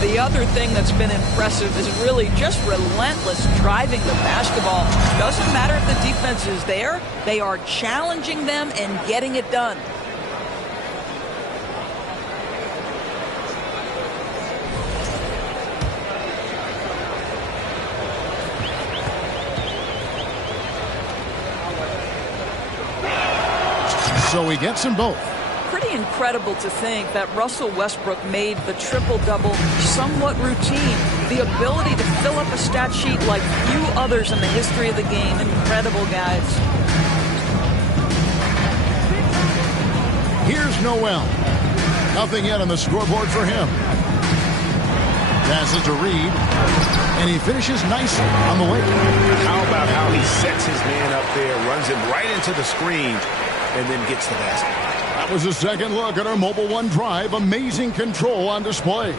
The other thing that's been impressive is really just relentless driving the basketball. Doesn't matter if the defense is there. They are challenging them and getting it done. So he gets them both. Pretty incredible to think that Russell Westbrook made the triple-double somewhat routine. The ability to fill up a stat sheet like few others in the history of the game. Incredible, guys. Here's Noel. Nothing yet on the scoreboard for him. Passes to Reed. And he finishes nicely on the way. How about how he sets his man up there, runs him right into the screen, and then gets the basket. That was a second look at our Mobile One drive. Amazing control on display.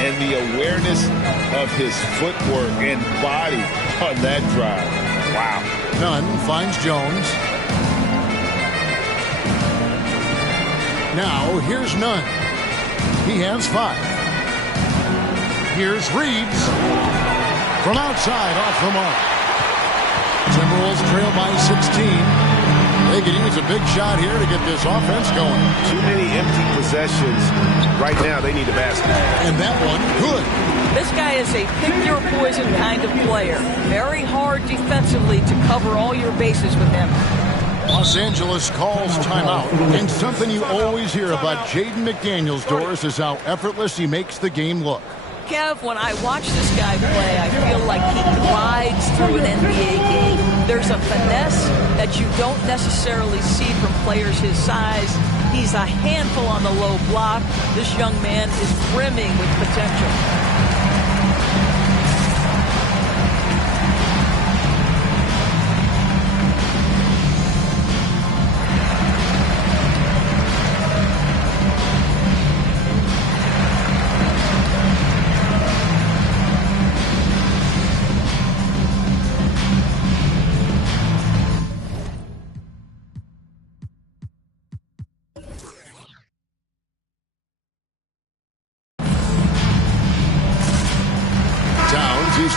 And the awareness of his footwork and body on that drive. Wow. Nunn finds Jones. Now here's Nunn. He has 5. Here's Reeves. From outside, off the mark. Timberwolves trail by 16. They could use a big shot here to get this offense going. Too many empty possessions. Right now, they need a basket. And that one, good. This guy is a pick-your-poison kind of player. Very hard defensively to cover all your bases with him. Los Angeles calls timeout. And something you always hear about Jaden McDaniels, Doris, is how effortless he makes the game look. Kev, when I watch this guy play, I feel like he glides through an NBA game. There's a finesse that you don't necessarily see from players his size. He's a handful on the low block. This young man is brimming with potential.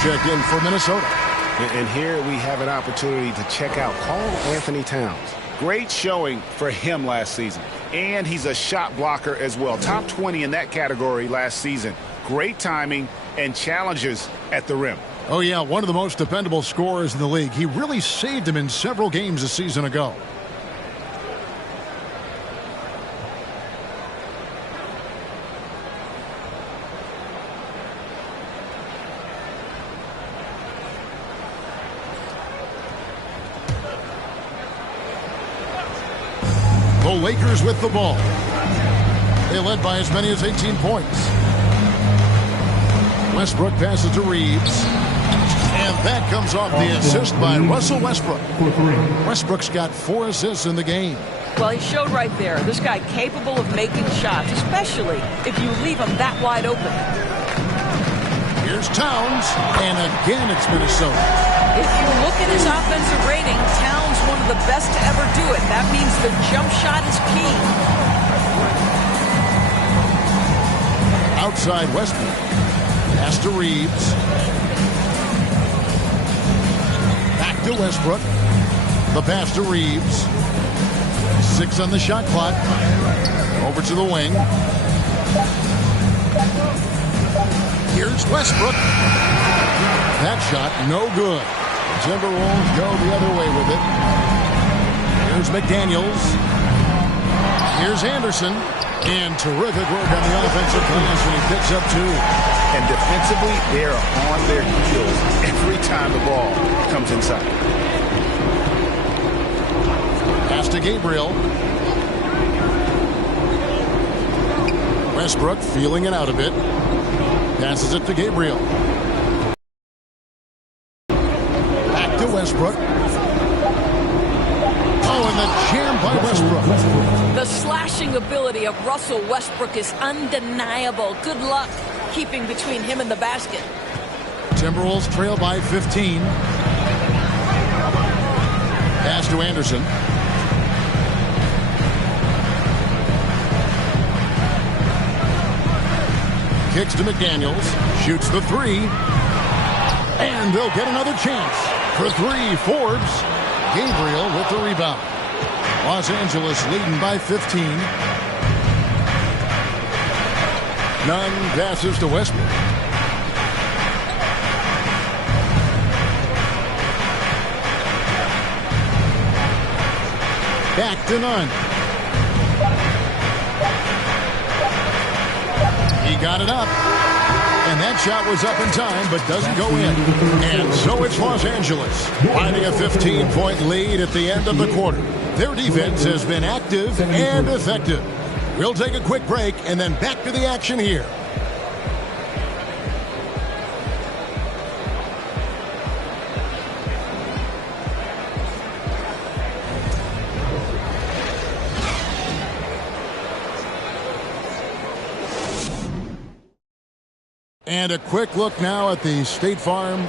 Checked in for Minnesota. And here we have an opportunity to check out Karl Anthony Towns. Great showing for him last season. And he's a shot blocker as well. Top 20 in that category last season. Great timing and challenges at the rim. Oh, yeah, one of the most dependable scorers in the league. He really saved him in several games a season ago. The Lakers with the ball. They led by as many as 18 points. Westbrook passes to Reeves. And that comes off the assist by Russell Westbrook. Westbrook's got 4 assists in the game. Well, he showed right there. This guy capable of making shots, especially if you leave him that wide open. Here's Towns, and again it's Minnesota. If you look at his offensive rating, Towns one of the best to ever do it. That means the jump shot is key. Outside Westbrook. Pass to Reeves. Back to Westbrook. The pass to Reeves. 6 on the shot clock. Over to the wing. Here's Westbrook. That shot, no good. Timberwolves go the other way with it. Here's McDaniels. Here's Anderson. And terrific work on the offensive glass, and he picks up 2. And defensively, they're on their heels every time the ball comes inside. Pass to Gabriel. Westbrook feeling it out a bit. Passes it to Gabriel. Back to Westbrook. Westbrook. The slashing ability of Russell Westbrook is undeniable. Good luck keeping between him and the basket. Timberwolves trail by 15. Pass to Anderson. Kicks to McDaniels. Shoots the three. And they'll get another chance. For three, Forbes. Gabriel with the rebound. Los Angeles leading by 15. Nunn passes to Westbrook. Back to Nunn. He got it up. And that shot was up in time, but doesn't go in. And so it's Los Angeles, finding a 15-point lead at the end of the quarter. Their defense has been active and effective. We'll take a quick break and then back to the action here. And a quick look now at the State Farm.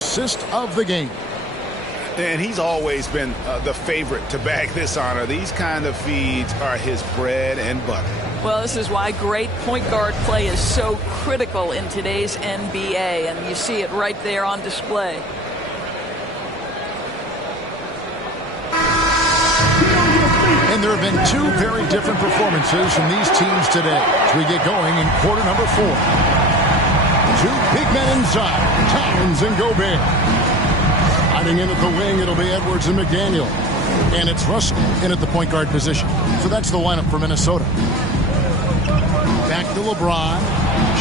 Assist of the game. And he's always been the favorite to bag this honor. These kind of feeds are his bread and butter. Well, this is why great point guard play is so critical in today's NBA, and you see it right there on display. And there have been two very different performances from these teams today as we get going in quarter number 4. Two big men inside, Towns and Gobert. Hiding in at the wing, it'll be Edwards and McDaniel. And it's Russell in at the point guard position. So that's the lineup for Minnesota. Back to LeBron.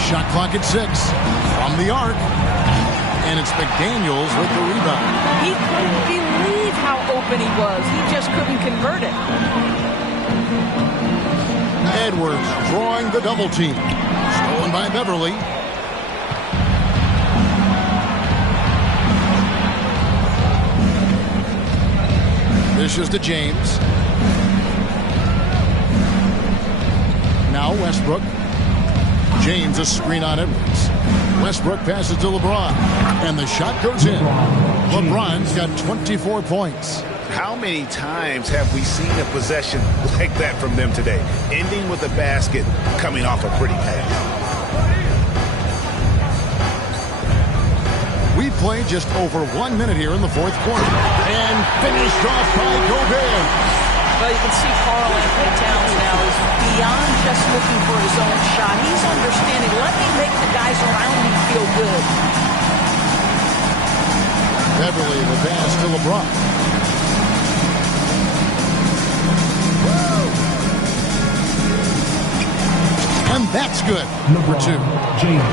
Shot clock at 6. From the arc. And it's McDaniels with the rebound. He couldn't believe how open he was. He just couldn't convert it. Edwards drawing the double team. Stolen by Beverly. Dishes to James. Now Westbrook. James a screen on Edwards. Westbrook passes to LeBron. And the shot goes in. LeBron's got 24 points. How many times have we seen a possession like that from them today? Ending with a basket, coming off a pretty pass. We played just over 1 minute here in the fourth quarter. And finished off by Gobert. Well, you can see Karl Anthony Towns now is beyond just looking for his own shot. He's understanding, let me make the guys around me feel good. Beverly the pass to LeBron. And that's good. Number 2.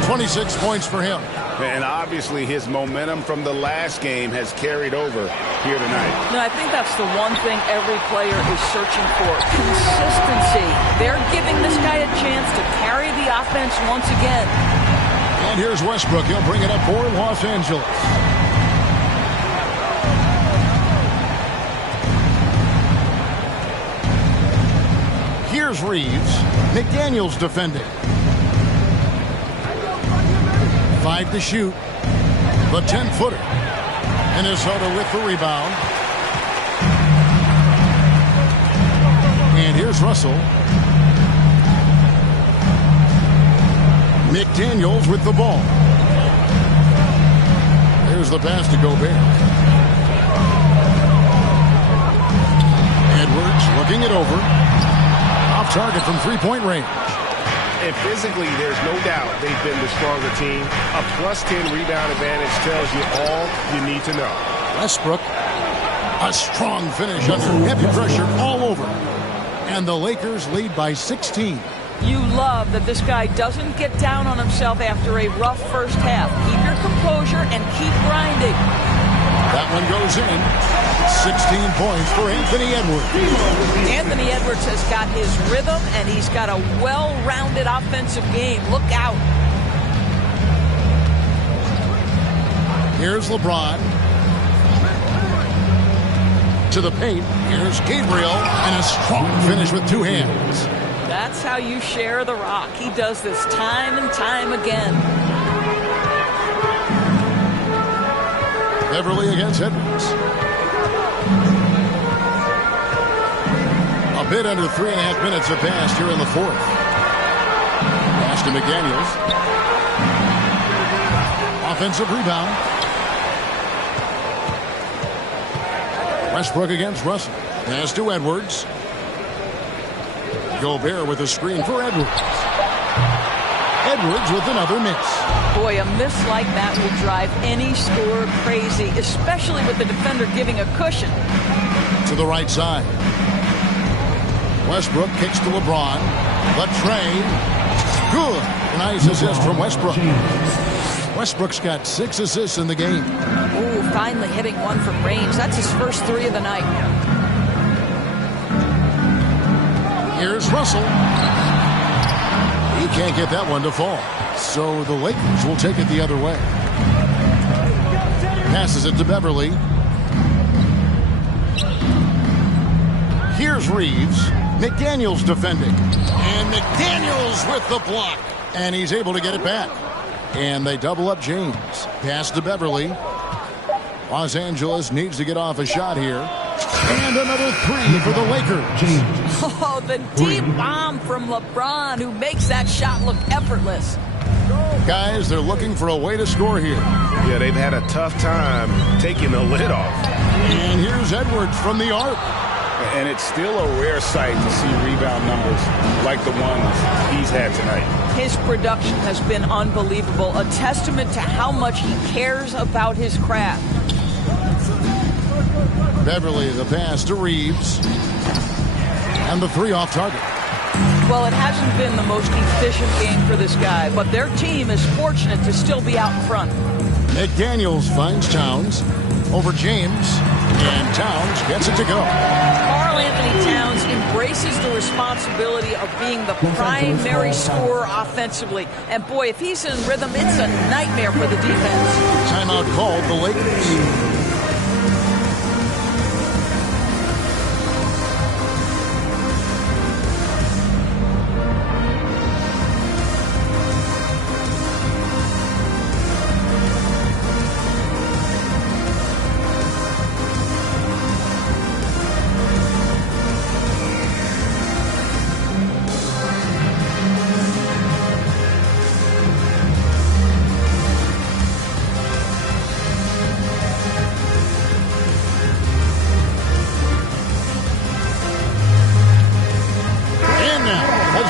26 points for him. And obviously his momentum from the last game has carried over here tonight. No, I think that's the one thing every player is searching for. Consistency. They're giving this guy a chance to carry the offense once again. And here's Westbrook. He'll bring it up for Los Angeles. Here's Reeves. McDaniels defending. 5 to shoot. The 10-footer. Minnesota with the rebound. And here's Russell. McDaniels with the ball. Here's the pass to Gobert. Edwards looking it over. Off target from three-point range. And physically, there's no doubt they've been the stronger team. A +10 rebound advantage tells you all you need to know. Westbrook, a strong finish under heavy pressure all over. And the Lakers lead by 16. You love that this guy doesn't get down on himself after a rough first half. Keep your composure and keep grinding. That one goes in. 16 points for Anthony Edwards. Anthony Edwards has got his rhythm, and he's got a well-rounded offensive game. Look out. Here's LeBron. To the paint. Here's Gabriel. And a strong finish with two hands. That's how you share the rock. He does this time and time again. Beverly against Edwards. A bit under 3.5 minutes have passed here in the fourth. Pass to McDaniels. Offensive rebound. Westbrook against Russell. Pass to Edwards. Gobert with a screen for Edwards. Edwards with another miss. Boy, a miss like that will drive any scorer crazy, especially with the defender giving a cushion. To the right side. Westbrook kicks to LeBron. The train. Good. Nice assist from Westbrook. Westbrook's got 6 assists in the game. Ooh, finally hitting one from range. That's his first 3 of the night. Here's Russell. He can't get that one to fall. So the Lakers will take it the other way. Passes it to Beverly. Here's Reeves. McDaniels defending. And McDaniels with the block. And he's able to get it back. And they double up James. Pass to Beverly. Los Angeles needs to get off a shot here. And another 3 for the Lakers. Oh, the deep bomb from LeBron, who makes that shot look effortless. Guys, they're looking for a way to score here. Yeah, they've had a tough time taking the lid off. And here's Edwards from the arc. And it's still a rare sight to see rebound numbers like the ones he's had tonight. His production has been unbelievable, a testament to how much he cares about his craft. Beverly, the pass to Reeves. And the 3 off target. Well, it hasn't been the most efficient game for this guy, but their team is fortunate to still be out in front. McDaniels finds Towns over James, and Towns gets it to go. Karl Anthony Towns embraces the responsibility of being the primary scorer offensively. And boy, if he's in rhythm, it's a nightmare for the defense. Timeout called the Lakers.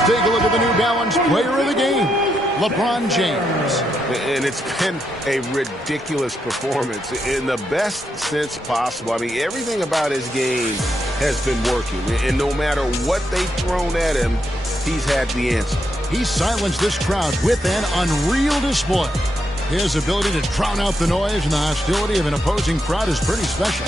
Take a look at the New Balance player of the game, LeBron James. And it's been a ridiculous performance in the best sense possible. I mean, everything about his game has been working. And no matter what they've thrown at him, he's had the answer. He silenced this crowd with an unreal display. His ability to drown out the noise and the hostility of an opposing crowd is pretty special.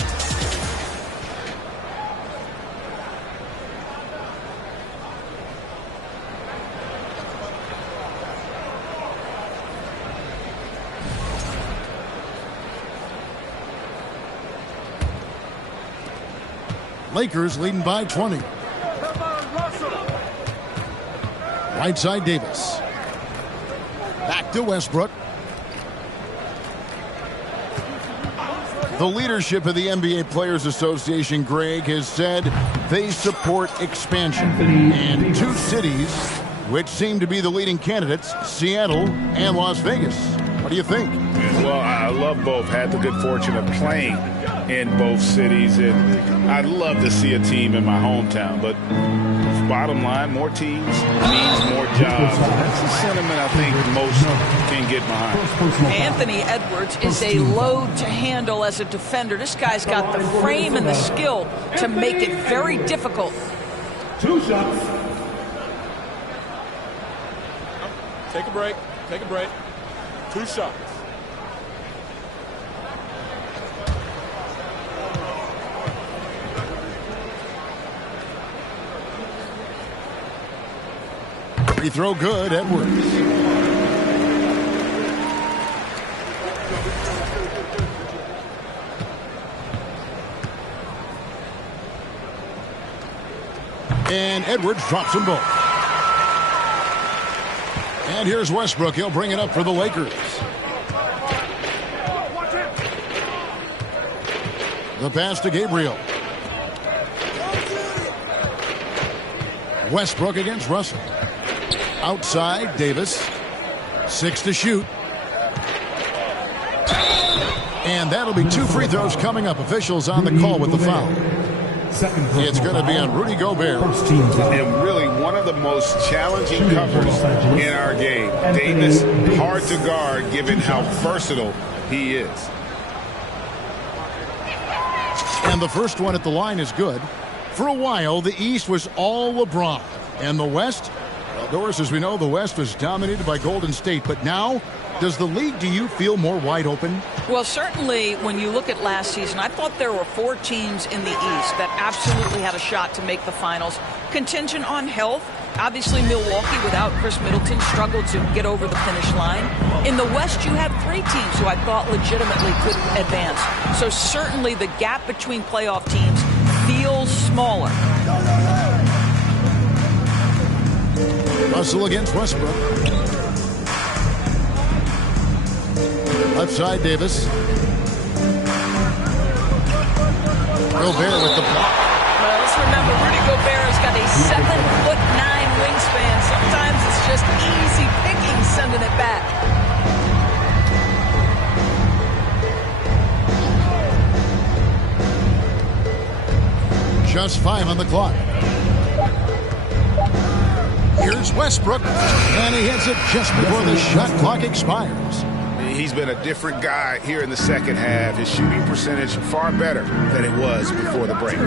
Lakers leading by 20. Right side Davis. Back to Westbrook. The leadership of the NBA Players Association, Greg, has said they support expansion. And 2 cities, which seem to be the leading candidates, Seattle and Las Vegas. What do you think? Well, I love both. Had the good fortune of playing in both cities, and I'd love to see a team in my hometown. But bottom line, more teams means more jobs. That's a sentiment I think most can get behind. Anthony Edwards is a load to handle as a defender. This guy's got the frame and the skill to make it very difficult. 2 shots. Take a break. Take a break. 2 shots. Free throw good, Edwards. And Edwards drops them both. And here's Westbrook. He'll bring it up for the Lakers. The pass to Gabriel. Westbrook against Russell. Outside, Davis. 6 to shoot. And that'll be 2 free throws coming up. Officials on the call with the foul. It's going to be on Rudy Gobert. And really one of the most challenging covers in our game. Davis, hard to guard given how versatile he is. And the first one at the line is good. For a while, the East was all LeBron. And the West, well, Doris, as we know, the West was dominated by Golden State. But now, does the league, do you feel more wide open? Well, certainly when you look at last season, I thought there were 4 teams in the East that absolutely had a shot to make the finals. Contingent on health. Obviously, Milwaukee, without Chris Middleton, struggled to get over the finish line. In the West, you had 3 teams who I thought legitimately could advance. So certainly the gap between playoff teams feels smaller. Russell against Westbrook. Left side, Davis. Gobert with the block. Well, let's remember, Rudy Gobert has got a 7'9" wingspan. Sometimes it's just easy picking sending it back. Just 5 on the clock. Here's Westbrook, and he hits it just before the shot clock expires. He's been a different guy here in the second half. His shooting percentage far better than it was before the break.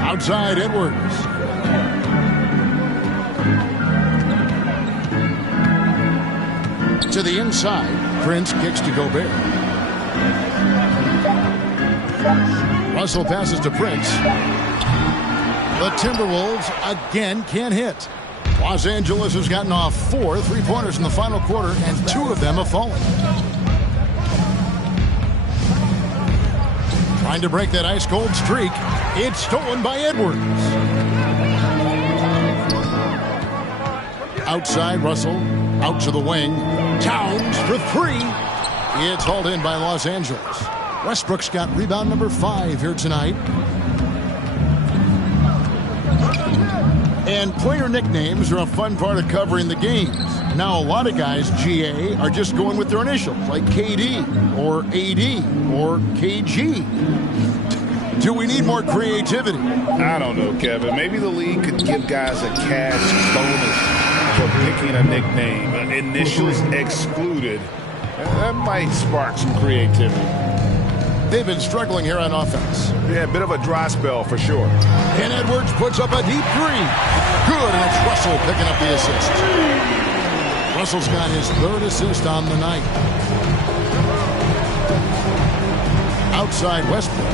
Outside, Edwards. To the inside, Prince kicks to Gobert. Russell passes to Prince. The Timberwolves again can't hit. Los Angeles has gotten off 4 3-pointers in the final quarter, and 2 of them have fallen. Trying to break that ice-cold streak. It's stolen by Edwards. Outside, Russell. Out to the wing. Towns for 3. It's hauled in by Los Angeles. Westbrook's got rebound number 5 here tonight. And player nicknames are a fun part of covering the games. Now, a lot of guys, GA, are just going with their initials, like KD or AD or KG. Do we need more creativity? I don't know, Kevin. Maybe the league could give guys a cash bonus for picking a nickname. Initials excluded. That might spark some creativity. They've been struggling here on offense. Yeah, a bit of a dry spell for sure. And Edwards puts up a deep 3. Good, and it's Russell picking up the assist. Russell's got his 3rd assist on the night. Outside Westbrook.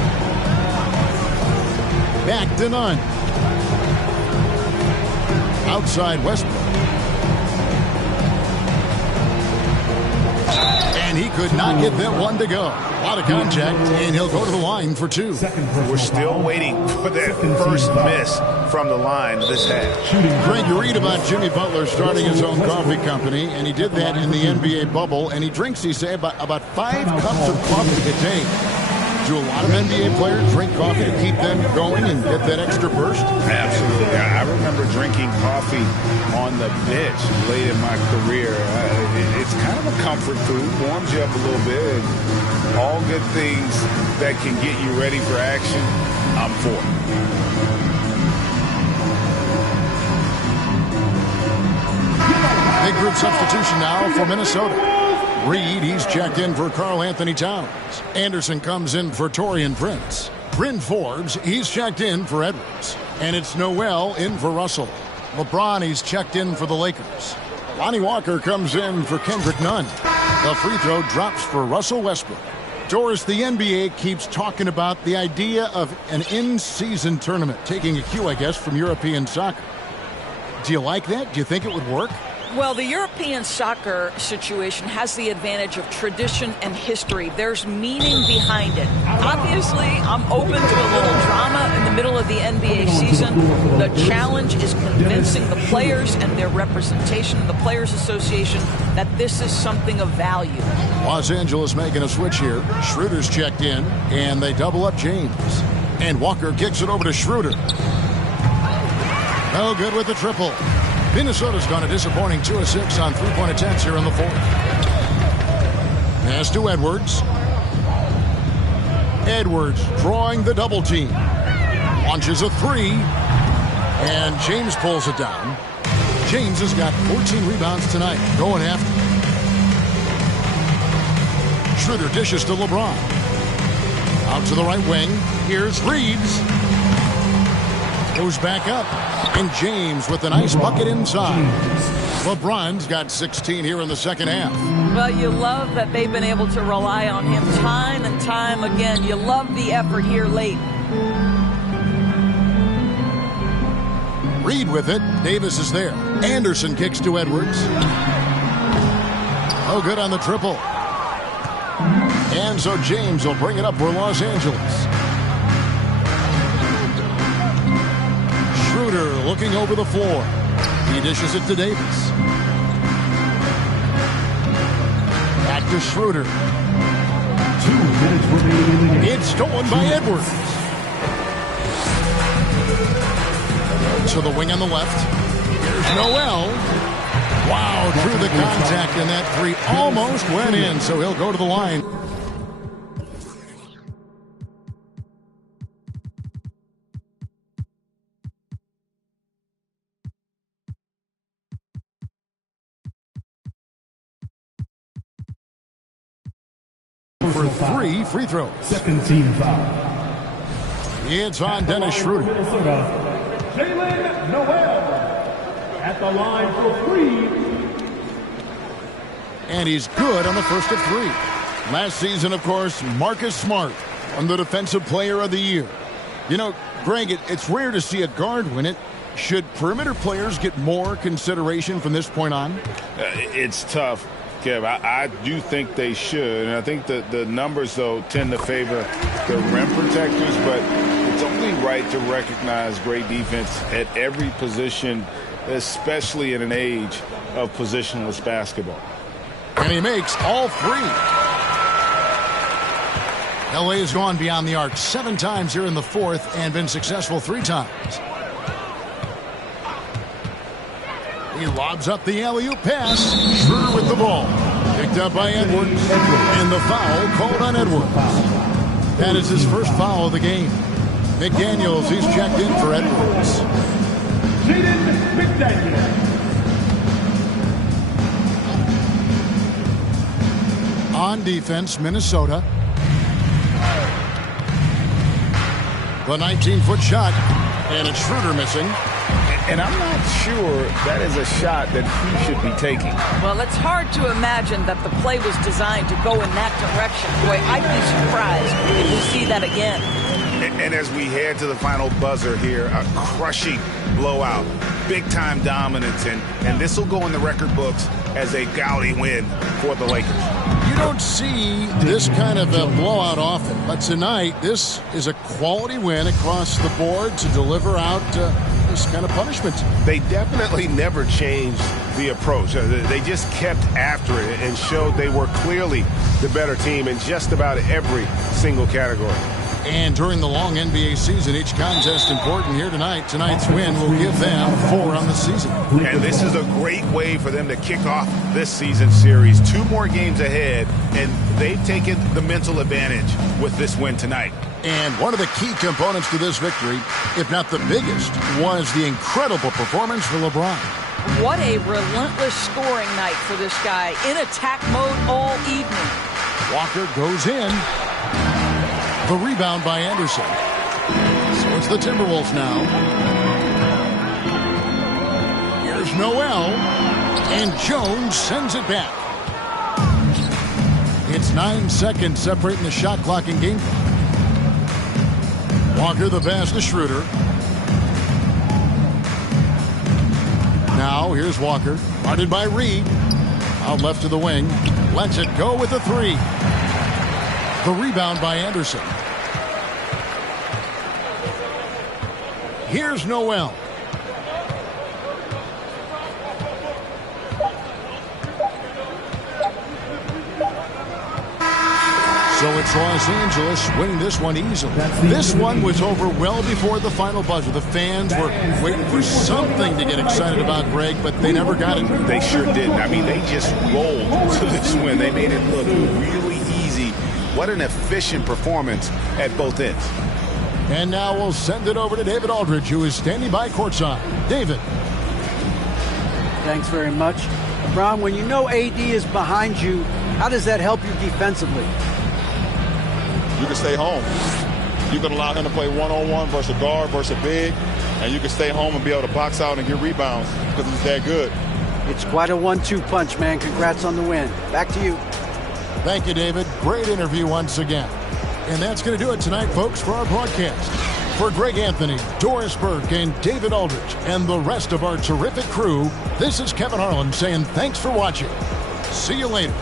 Back to none. Outside Westbrook. And he could not get that one to go. A lot of contact, and he'll go to the line for 2. We're still waiting for that first miss from the line this half. Greg, you read about Jimmy Butler starting his own coffee company, and he did that in the NBA bubble, and he drinks, he say, about 5 cups of coffee a day. Do a lot of NBA players drink coffee to keep them going and get that extra burst? Absolutely. I remember drinking coffee on the bench late in my career. It's kind of a comfort food, warms you up a little bit. All good things that can get you ready for action, I'm for it. Big group substitution now for Minnesota. Reed, he's checked in for Karl Anthony Towns. Anderson comes in for Taurean Prince. Bryn Forbes, he's checked in for Edwards. And it's Noel in for Russell. LeBron, he's checked in for the Lakers. Lonnie Walker comes in for Kendrick Nunn. The free throw drops for Russell Westbrook. Doris, the NBA keeps talking about the idea of an in-season tournament, taking a cue, I guess, from European soccer. Do you like that? Do you think it would work? Well, the European soccer situation has the advantage of tradition and history. There's meaning behind it. Obviously, I'm open to a little drama in the middle of the NBA season. The challenge is convincing the players and their representation in the Players Association that this is something of value. Los Angeles making a switch here. Schroeder's checked in, and they double up James. And Walker kicks it over to Schroeder. No good with the triple. Minnesota's gone a disappointing 2 of 6 on three-point attempts here in the fourth. Pass to Edwards. Edwards drawing the double team. Launches a three. And James pulls it down. James has got 14 rebounds tonight. Going after. Schroeder dishes to LeBron. Out to the right wing. Here's Reeves. Goes back up. And James with a nice bucket inside. LeBron's got 16 here in the second half. Well, you love that they've been able to rely on him time and time again. You love the effort here late. Reed with it. Davis is there. Anderson kicks to Edwards. Oh, good on the triple. And so James will bring it up for Los Angeles. Schroeder looking over the floor. He dishes it to Davis. Back to Schroeder. 2 minutes remaining. It's stolen by Edwards. To the wing on the left. Here's Noel. Wow, through the contact, and that three almost went in, so he'll go to the line. For 3 free throws. Second team foul. It's on Dennis Schroeder. Jalen Noel at the line for 3. And he's good on the first of 3. Last season, of course, Marcus Smart won the Defensive Player of the Year. You know, Greg, it's rare to see a guard win it. Should perimeter players get more consideration from this point on? It's tough, Kev. I do think they should. And I think the numbers, though, tend to favor the rim protectors. But it's only right to recognize great defense at every position, especially in an age of positionless basketball. And he makes all 3. LA has gone beyond the arc 7 times here in the fourth and been successful 3 times. He lobs up the alley-oop pass. Schroeder with the ball. Picked up by Edwards. And the foul called on Edwards. That is his first foul of the game. McDaniels, he's checked in for Edwards. Jaden McDaniels. On defense, Minnesota. The 19-foot shot. And it's Schroeder missing. And I'm not sure that is a shot that he should be taking. Well, it's hard to imagine that the play was designed to go in that direction. Boy, I'd be surprised if we see that again. And as we head to the final buzzer here, a crushing blowout, big-time dominance, and this will go in the record books as a gaudy win for the Lakers. You don't see this kind of a blowout often, but tonight this is a quality win across the board to deliver out this kind of punishment. They definitely never changed the approach. They just kept after it and showed they were clearly the better team in just about every single category. And during the long NBA season, each contest important here tonight. Tonight's win will give them 4 on the season. And this is a great way for them to kick off this season series. 2 more games ahead, and they've taken the mental advantage with this win tonight. And one of the key components to this victory, if not the biggest, was the incredible performance for LeBron. What a relentless scoring night for this guy. In attack mode all evening. Walker goes in. The rebound by Anderson. So it's the Timberwolves now. Noel, and Jones sends it back. It's 9 seconds separating the shot clock and game clock. Walker the pass to Schroeder. Now here's Walker, guarded by Reed. Out left to the wing. Lets it go with the three. The rebound by Anderson. Here's Noel. So it's Los Angeles winning this one easily. This one was over well before the final buzzer. The fans were waiting for something to get excited about, Greg, but they never got it. They sure didn't. I mean, they just rolled to this win. They made it look really easy. What an efficient performance at both ends. And now we'll send it over to David Aldridge, who is standing by courtside. David. Thanks very much. LeBron, when you know AD is behind you, how does that help you defensively? You can stay home. You can allow him to play one-on-one versus a guard versus a big, and you can stay home and be able to box out and get rebounds because he's that good. It's quite a 1-2 punch, man. Congrats on the win. Back to you. Thank you, David. Great interview once again. And that's going to do it tonight, folks, for our broadcast. For Greg Anthony, Doris Burke, and David Aldridge, and the rest of our terrific crew, this is Kevin Harlan saying thanks for watching. See you later.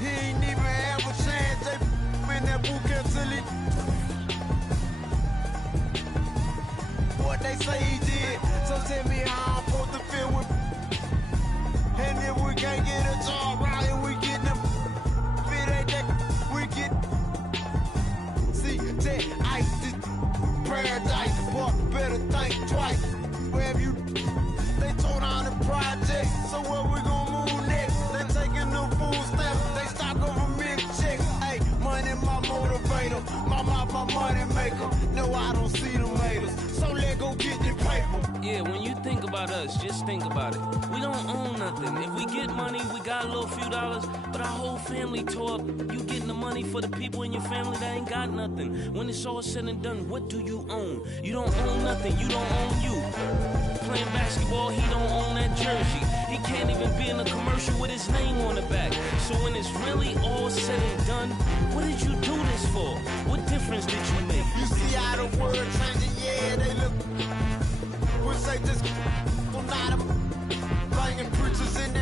He ain't even have a chance. They in that boot camp till he. What they say he did. So tell me how I'm supposed to feel with. And if we can't get a job right and we get them. If it ain't that, we get. See, that ice is paradise. But better think twice. Wherever you. They tore down the project. So where we gonna move next? They taking the full step. They stop government checks. Hey, money my motivator. My mouth my money maker. No, I don't see them haters. So let go get the paper. Yeah, when you think about us, just think about it. We don't own nothing. If we get money, we got a little few dollars, but our whole family tore up. You getting the money for the people in your family that ain't got nothing. When it's all said and done, what do you own? You don't own nothing. You don't own you. Playing basketball, he don't own that jersey. He can't even be in a commercial with his name on the back. So when it's really all said and done, what did you do this for? What difference did you make? You see how the world changing, yeah, they look. We'll say this, well, not a banging preachers in